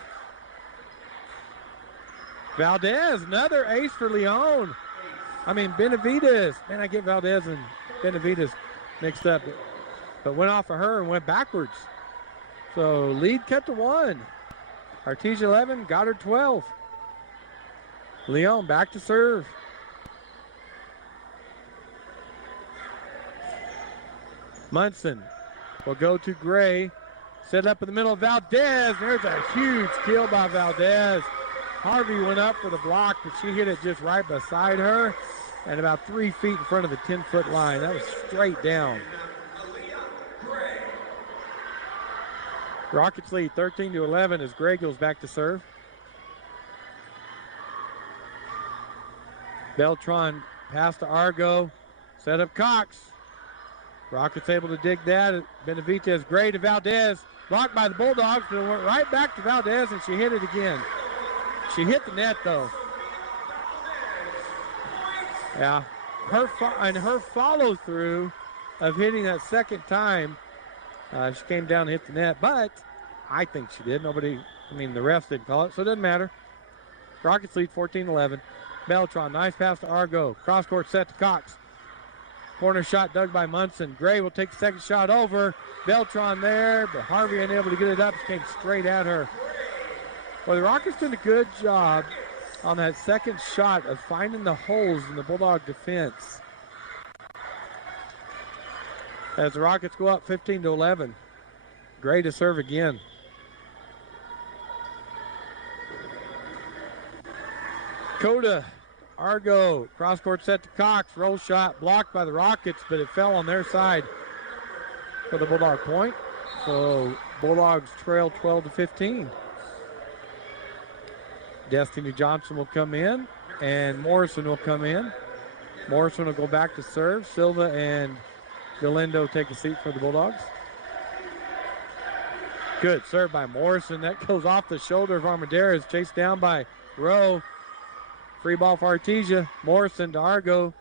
Valdez, another ace for Leon. Benavidez. Man, I get Valdez and Benavidez mixed up. But went off of her and went backwards. So lead cut to 1. Artesia 11, Goddard 12. Leon back to serve. Munson will go to Gray. Set up in the middle of Valdez. There's a huge kill by Valdez. Harvey went up for the block, but she hit it just right beside her and about 3 feet in front of the 10-foot line. That was straight down. Rockets lead 13-11 as Gray goes back to serve. Beltran pass to Argo. Set up Cox. Rockets able to dig that. Benavidez, Gray to Valdez. Blocked by the Bulldogs, but it went right back to Valdez, and she hit it again. She hit the net, though. Yeah, her follow-through of hitting that second time, she came down and hit the net, but I think she did. The refs didn't call it, so it doesn't matter. Rockets lead 14-11. Beltran, nice pass to Argo. Cross-court set to Cox. Corner shot dug by Munson. Gray will take the second shot over. Beltran there, but Harvey unable to get it up. She came straight at her. Well, the Rockets did a good job on that second shot of finding the holes in the Bulldog defense. As the Rockets go up 15-11. Gray to serve again. Coda, Argo, cross-court set to Cox. Roll shot blocked by the Rockets, but it fell on their side for the Bulldog point. So Bulldogs trail 12-15. Destiny Johnson will come in, and Morrison will come in. Morrison will go back to serve. Silva and Galindo take a seat for the Bulldogs. Good serve by Morrison. That goes off the shoulder of Armendariz. Chased down by Rowe. Free ball for Artesia. Morrison to Argo.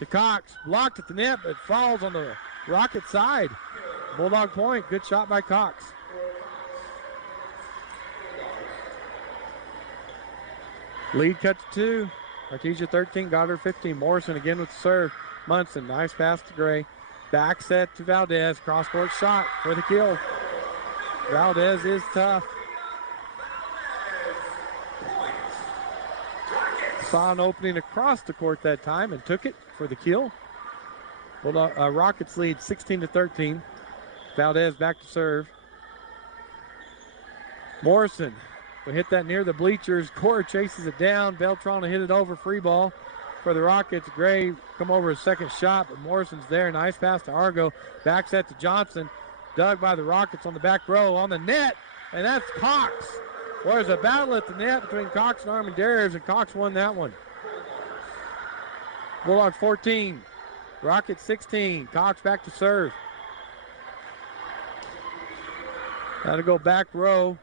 To Cox. Blocked at the net, but falls on the Rocket side. Bulldog point. Good shot by Cox. Lead cut to 2. Artesia 13, Goddard 15. Morrison again with the serve. Munson, nice pass to Gray. Back set to Valdez. Cross-court shot for the kill. Valdez is tough. Saw an opening across the court that time and took it for the kill. Rockets lead 16-13. Valdez back to serve. Morrison will hit that near the bleachers. Cora chases it down. Beltran will hit it over. Free ball for the Rockets. Gray come over a second shot, but Morrison's there. Nice pass to Argo. Back set to Johnson. Dug by the Rockets on the back row. On the net, and that's Cox. Well, there's a battle at the net between Cox and Armendariz, and Cox won that one. Bulldogs 14. Rockets 16. Cox back to serve. That'll go back row.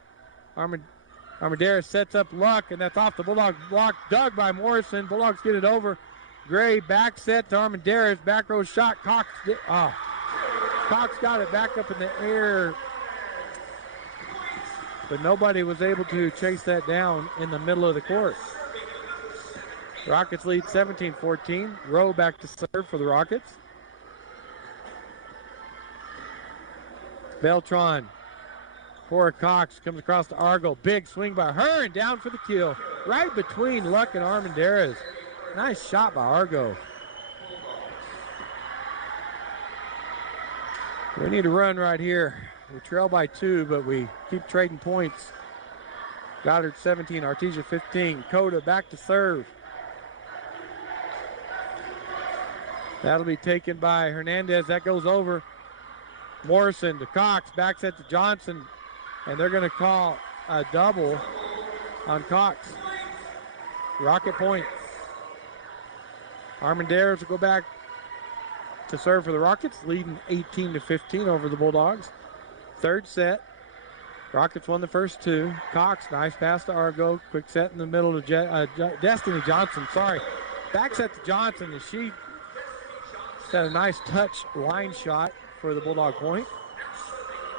Armendariz sets up Luck, and that's off the Bulldog block. Dug by Morrison. Bulldogs get it over. Gray back set to Armendariz. Back row shot. Cox got it back up in the air, but nobody was able to chase that down in the middle of the court. Rockets lead 17-14. Rowe back to serve for the Rockets. Beltran. Cora Cox comes across to Argo. Big swing by her and down for the kill. Right between Luck and Armendariz. Nice shot by Argo. We need a run right here. We trail by 2, but we keep trading points. Goddard 17, Artesia 15. Coda back to serve. That'll be taken by Hernandez. That goes over. Morrison to Cox. Back set to Johnson. And they're going to call a double on Cox. Rocket point. Armendariz will go back to serve for the Rockets, leading 18-15 over the Bulldogs. Third set. Rockets won the first 2. Cox, nice pass to Argo. Quick set in the middle to Destiny Johnson. Back set to Johnson, and she had a nice touch line shot for the Bulldog point.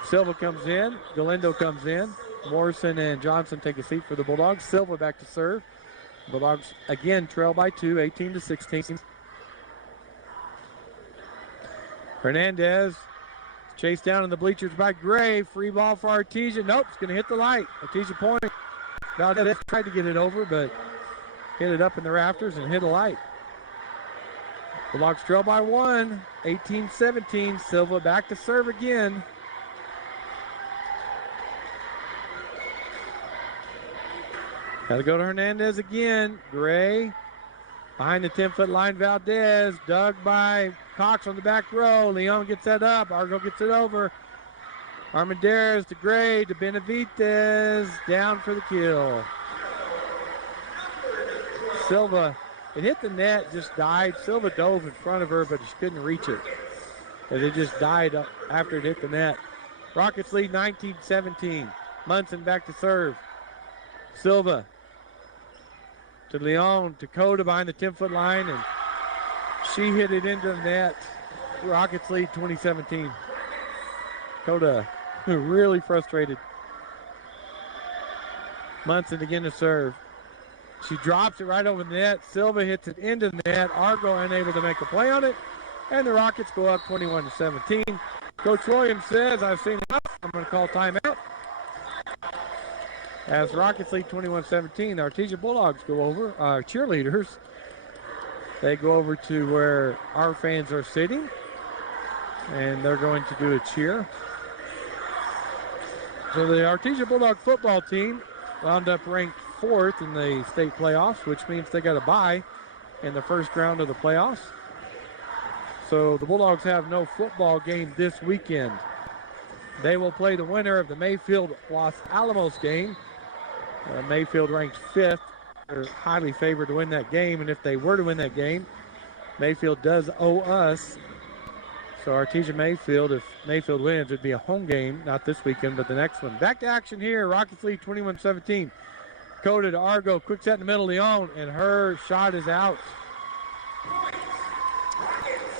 Silva comes in. Galindo comes in. Morrison and Johnson take a seat for the Bulldogs. Silva back to serve. Bulldogs again trail by 2, 18-16. Hernandez Chased down in the bleachers by Gray. Free ball for Artesia. Nope, it's going to hit the light. Artesia point. Valdez tried to get it over, but hit it up in the rafters and hit a light. Bulldogs trail by 1, 18-17. Silva back to serve again. Got to go to Hernandez again. Gray behind the 10-foot line. Valdez dug by Cox on the back row. Leon gets that up. Argo gets it over. Armendariz to Gray to Benavidez. Down for the kill. Silva, it hit the net, just died. Silva dove in front of her, but she couldn't reach it. And it just died after it hit the net. Rockets lead 19-17. Munson back to serve. Silva to Leon, to Coda behind the 10-foot line, and she hit it into the net. Rockets lead 20-17. Coda really frustrated. Munson again to serve. She drops it right over the net. Silva hits it into the net. Argo unable to make a play on it, and the Rockets go up 21-17. Coach Williams says, I've seen enough. I'm going to call timeout. As Rockets lead 21-17, the Artesia Bulldogs go over. Our cheerleaders, they go over to where our fans are sitting, and they're going to do a cheer. So the Artesia Bulldog football team wound up ranked 4th in the state playoffs, which means they got a bye in the first round of the playoffs. So the Bulldogs have no football game this weekend. They will play the winner of the Mayfield-Los Alamos game. Mayfield ranked 5th. They're highly favored to win that game, and if they were to win that game, Mayfield does owe us. So Artesia Mayfield, if Mayfield wins, it'd be a home game, not this weekend, but the next one. Back to action here. Rockets lead 21-17. Coda to Argo. Quick set in the middle, Leon, and her shot is out.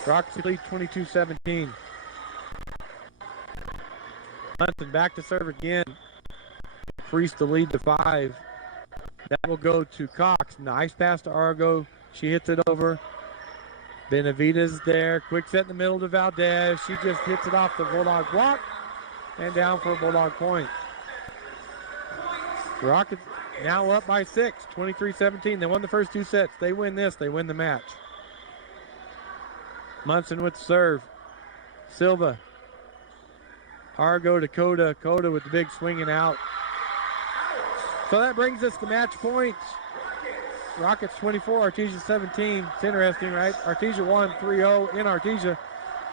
Rockets lead 22-17. Munson back to serve again. Increase the lead to 5. That will go to Cox. Nice pass to Argo. She hits it over. Benavidez there. Quick set in the middle to Valdez. She just hits it off the Bulldog block and down for a Bulldog point. Rockets now up by 6, 23-17. They won the first 2 sets. They win this. They win the match. Munson with the serve. Silva. Argo to Coda. Coda with the big swinging out. So that brings us to match points. Rockets 24, Artesia 17. It's interesting, right? Artesia won 3-0 in Artesia.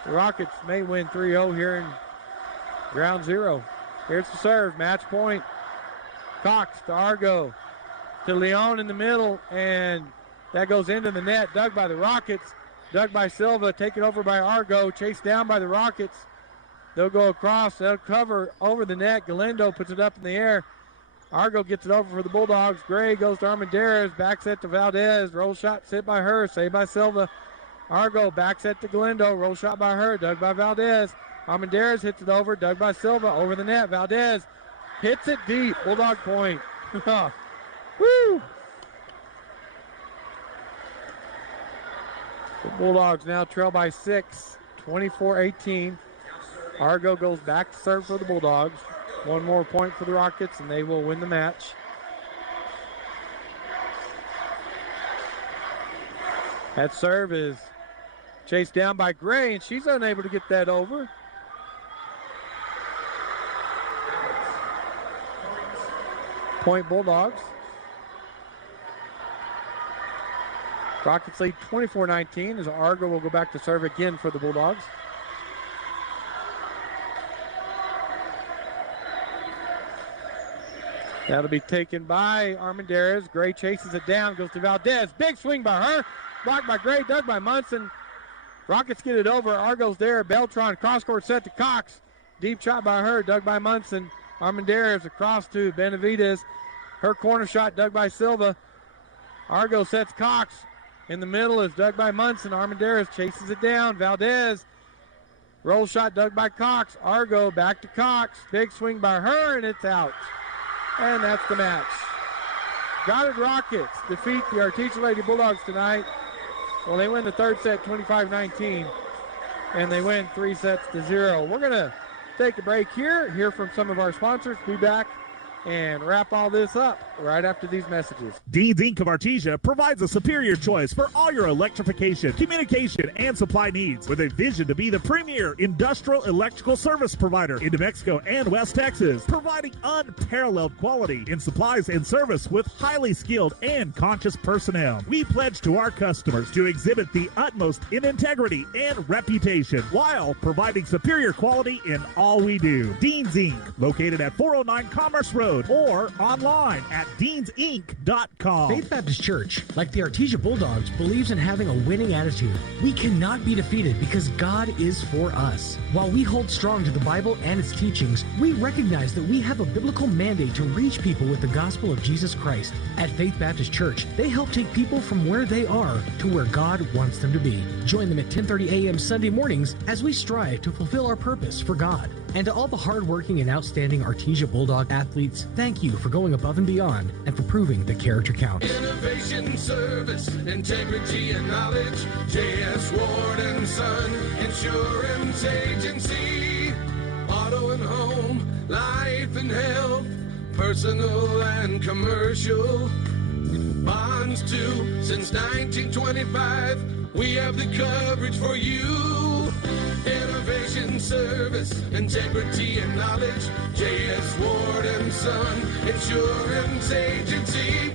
The Rockets may win 3-0 here in ground 0. Here's the serve, match point. Cox to Argo to Leon in the middle, and that goes into the net. Dug by the Rockets, dug by Silva, taken over by Argo, chased down by the Rockets. They'll go across, they'll cover over the net. Galindo puts it up in the air. Argo gets it over for the Bulldogs. Gray goes to Armendariz, back set to Valdez. Roll shot set by her, saved by Silva. Argo back set to Galindo, roll shot by her, dug by Valdez. Armendariz hits it over, dug by Silva, over the net. Valdez hits it deep, Bulldog point. Woo! The Bulldogs now trail by 6, 24-18. Argo goes back to serve for the Bulldogs. One more point for the Rockets, and they will win the match. That serve is chased down by Gray, and she's unable to get that over. Point Bulldogs. Rockets lead 24-19 as Argo will go back to serve again for the Bulldogs. That'll be taken by Armendariz. Gray chases it down, goes to Valdez. Big swing by her. Blocked by Gray, dug by Munson. Rockets get it over. Argo's there. Beltran cross-court set to Cox. Deep shot by her, dug by Munson. Armendariz across to Benavidez. Her corner shot dug by Silva. Argo sets Cox. In the middle is dug by Munson. Armendariz chases it down. Valdez. Roll shot dug by Cox. Argo back to Cox. Big swing by her, and it's out. And that's the match. Goddard Rockets defeat the Artesia Lady Bulldogs tonight. Well, they win the third set 25-19. and they win 3-0. We're going to take a break here, hear from some of our sponsors, be back, and wrap all this up right after these messages. Dean's Inc. of Artesia provides a superior choice for all your electrification, communication, and supply needs with a vision to be the premier industrial electrical service provider in New Mexico and West Texas, providing unparalleled quality in supplies and service with highly skilled and conscious personnel. We pledge to our customers to exhibit the utmost in integrity and reputation while providing superior quality in all we do. Dean's Inc., located at 409 Commerce Road, or online at deansinc.com. Faith Baptist Church, like the Artesia Bulldogs, believes in having a winning attitude. We cannot be defeated because God is for us. While we hold strong to the Bible and its teachings, we recognize that we have a biblical mandate to reach people with the gospel of Jesus Christ. At Faith Baptist Church, they help take people from where they are to where God wants them to be. Join them at 10:30 a.m. Sunday mornings as we strive to fulfill our purpose for God. And to all the hardworking and outstanding Artesia Bulldog athletes, thank you for going above and beyond and for proving that character counts. Innovation, service, integrity, and knowledge. J.S. Ward and Son Insurance Agency. Auto and home, life and health, personal and commercial. Bonds too, since 1925. We have the coverage for you. Innovation, service, integrity, and knowledge. J.S. Ward and Son Insurance Agency.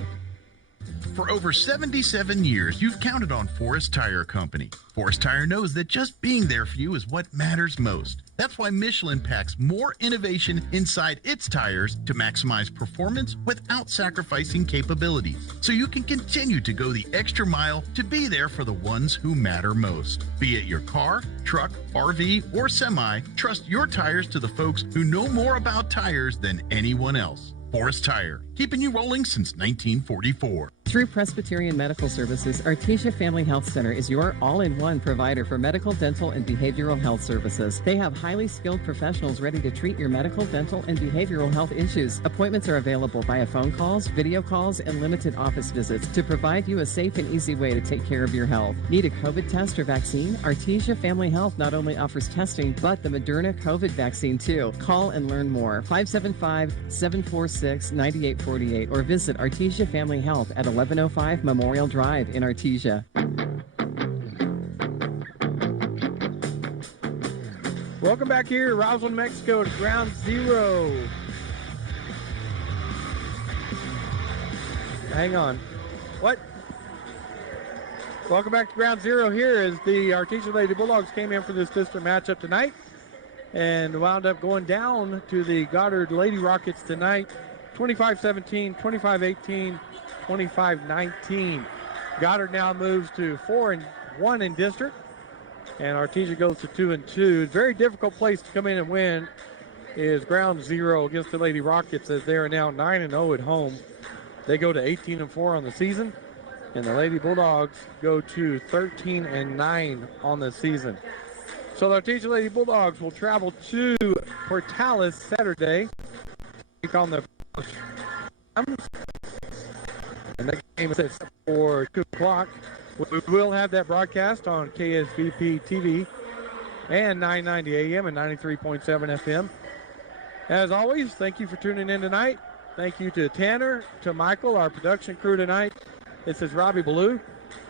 For over 77 years, you've counted on Forest Tire Company. Forest Tire knows that just being there for you is what matters most. That's why Michelin packs more innovation inside its tires to maximize performance without sacrificing capabilities, so you can continue to go the extra mile to be there for the ones who matter most. Be it your car, truck, RV, or semi, trust your tires to the folks who know more about tires than anyone else. Forest Tire, keeping you rolling since 1944. Through Presbyterian Medical Services, Artesia Family Health Center is your all-in-one provider for medical, dental, and behavioral health services. They have highly skilled professionals ready to treat your medical, dental, and behavioral health issues. Appointments are available via phone calls, video calls, and limited office visits to provide you a safe and easy way to take care of your health. Need a COVID test or vaccine? Artesia Family Health not only offers testing, but the Moderna COVID vaccine too. Call and learn more. 575-746-9848 or visit Artesia Family Health at 1105 Memorial Drive in Artesia. Welcome back here to Roswell, New Mexico, to Ground Zero. Hang on. What? Welcome back to Ground Zero here as the Artesia Lady Bulldogs came in for this district matchup tonight and wound up going down to the Goddard Lady Rockets tonight, 25-17, 25-18, 25-19. Goddard now moves to 4-1 in district, and Artesia goes to 2-2. Very difficult place to come in and win is Ground Zero against the Lady Rockets, as they are now 9-0 at home. They go to 18-4 on the season, and the Lady Bulldogs go to 13-9 on the season. So the Artesia Lady Bulldogs will travel to Portales Saturday. Take on the and the game is set for 2 o'clock. We will have that broadcast on KSVP TV and 990 AM and 93.7 FM. As always, thank you for tuning in tonight. Thank you to Tanner, to Michael, our production crew tonight. This is Robbie Ballou.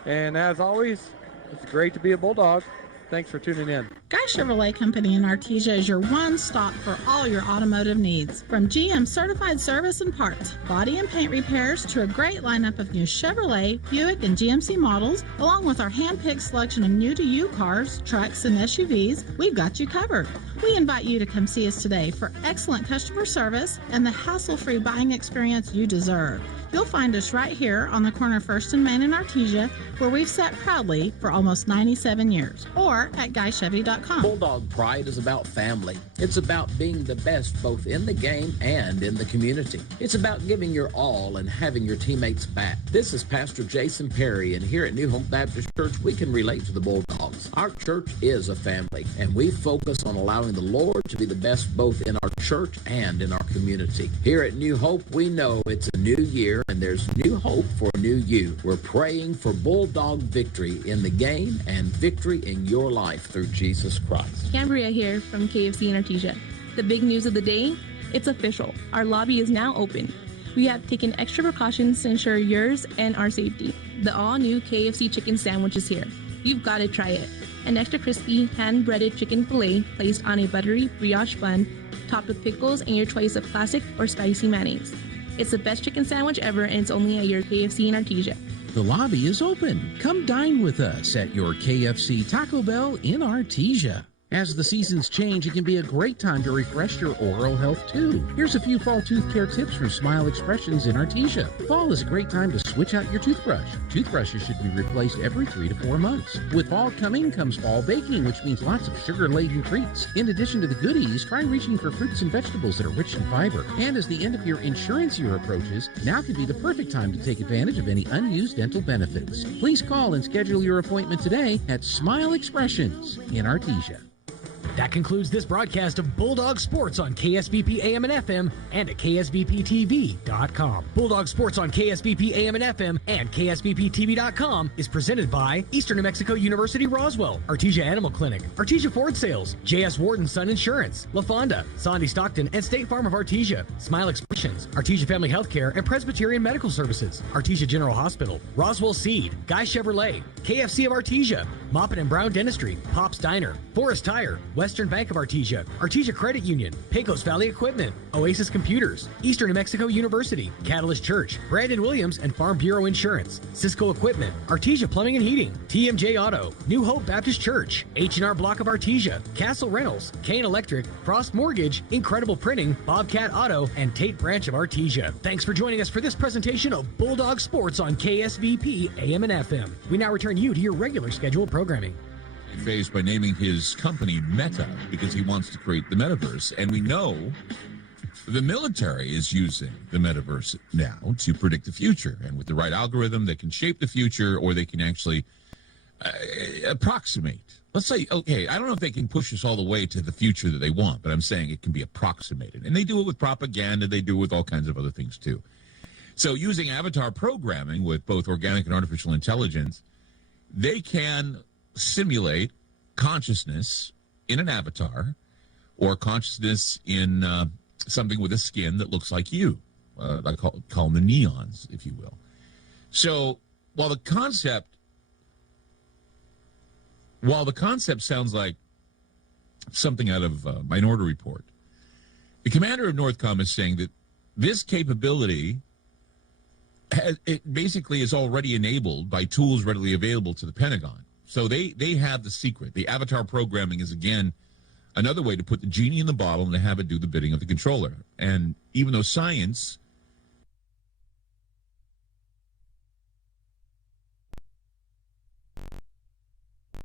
And as always, it's great to be a Bulldog. Thanks for tuning in. Guy Chevrolet Company in Artesia is your one-stop for all your automotive needs. From GM certified service and parts, body and paint repairs, to a great lineup of new Chevrolet, Buick, and GMC models, along with our hand-picked selection of new-to-you cars, trucks, and SUVs, we've got you covered. We invite you to come see us today for excellent customer service and the hassle-free buying experience you deserve. You'll find us right here on the corner of 1st and Main in Artesia, where we've sat proudly for almost 97 years, or at GuyChevy.com. Bulldog Pride is about family. It's about being the best both in the game and in the community. It's about giving your all and having your teammates back. This is Pastor Jason Perry, and here at New Hope Baptist Church, we can relate to the Bulldogs. Our church is a family, and we focus on allowing the Lord to be the best both in our church and in our community. Here at New Hope, we know it's a new year, and there's new hope for new you. We're praying for Bulldog victory in the game and victory in your life through Jesus Jesus Christ. Cambria here from KFC in Artesia. The big news of the day, it's official. Our lobby is now open. We have taken extra precautions to ensure yours and our safety. The all-new KFC chicken sandwich is here. You've got to try it. An extra crispy, hand-breaded chicken fillet placed on a buttery brioche bun, topped with pickles and your choice of classic or spicy mayonnaise. It's the best chicken sandwich ever, and it's only at your KFC in Artesia. The lobby is open. Come dine with us at your KFC Taco Bell in Artesia. As the seasons change, it can be a great time to refresh your oral health, too. Here's a few fall tooth care tips from Smile Expressions in Artesia. Fall is a great time to switch out your toothbrush. Toothbrushes should be replaced every 3 to 4 months. With fall coming comes fall baking, which means lots of sugar-laden treats. In addition to the goodies, try reaching for fruits and vegetables that are rich in fiber. And as the end of your insurance year approaches, now could be the perfect time to take advantage of any unused dental benefits. Please call and schedule your appointment today at Smile Expressions in Artesia. That concludes this broadcast of Bulldog Sports on KSBP AM and FM and at KSBPTV.com. Bulldog Sports on KSBP AM and FM and KSBPTV.com is presented by Eastern New Mexico University Roswell, Artesia Animal Clinic, Artesia Ford Sales, J.S. Warden Sun Insurance, La Fonda, Sandy Stockton, and State Farm of Artesia, Smile Expressions, Artesia Family Healthcare and Presbyterian Medical Services, Artesia General Hospital, Roswell Seed, Guy Chevrolet, KFC of Artesia, Moppin and Brown Dentistry, Pop's Diner, Forest Tire, Western Bank of Artesia, Artesia Credit Union, Pecos Valley Equipment, Oasis Computers, Eastern New Mexico University, Catalyst Church, Brandon Williams and Farm Bureau Insurance, Cisco Equipment, Artesia Plumbing and Heating, TMJ Auto, New Hope Baptist Church, H&R Block of Artesia, Castle Rentals, Kane Electric, Frost Mortgage, Incredible Printing, Bobcat Auto, and Tate Branch of Artesia. Thanks for joining us for this presentation of Bulldog Sports on KSBP AM and FM. We now return you to your regular scheduled programming. Phased by naming his company Meta because he wants to create the metaverse. And we know the military is using the metaverse now to predict the future. And with the right algorithm, they can shape the future, or they can actually approximate. Let's say, okay, I don't know if they can push us all the way to the future that they want, but I'm saying it can be approximated. And they do it with propaganda. They do it with all kinds of other things, too. So using avatar programming with both organic and artificial intelligence, they can simulate consciousness in an avatar or consciousness in something with a skin that looks like you. I call them the neons, if you will. So while the concept sounds like something out of Minority Report, the commander of Northcom is saying that this capability it basically is already enabled by tools readily available to the Pentagon. So they have the secret. The avatar programming is, again, another way to put the genie in the bottle and to have it do the bidding of the controller. And even though science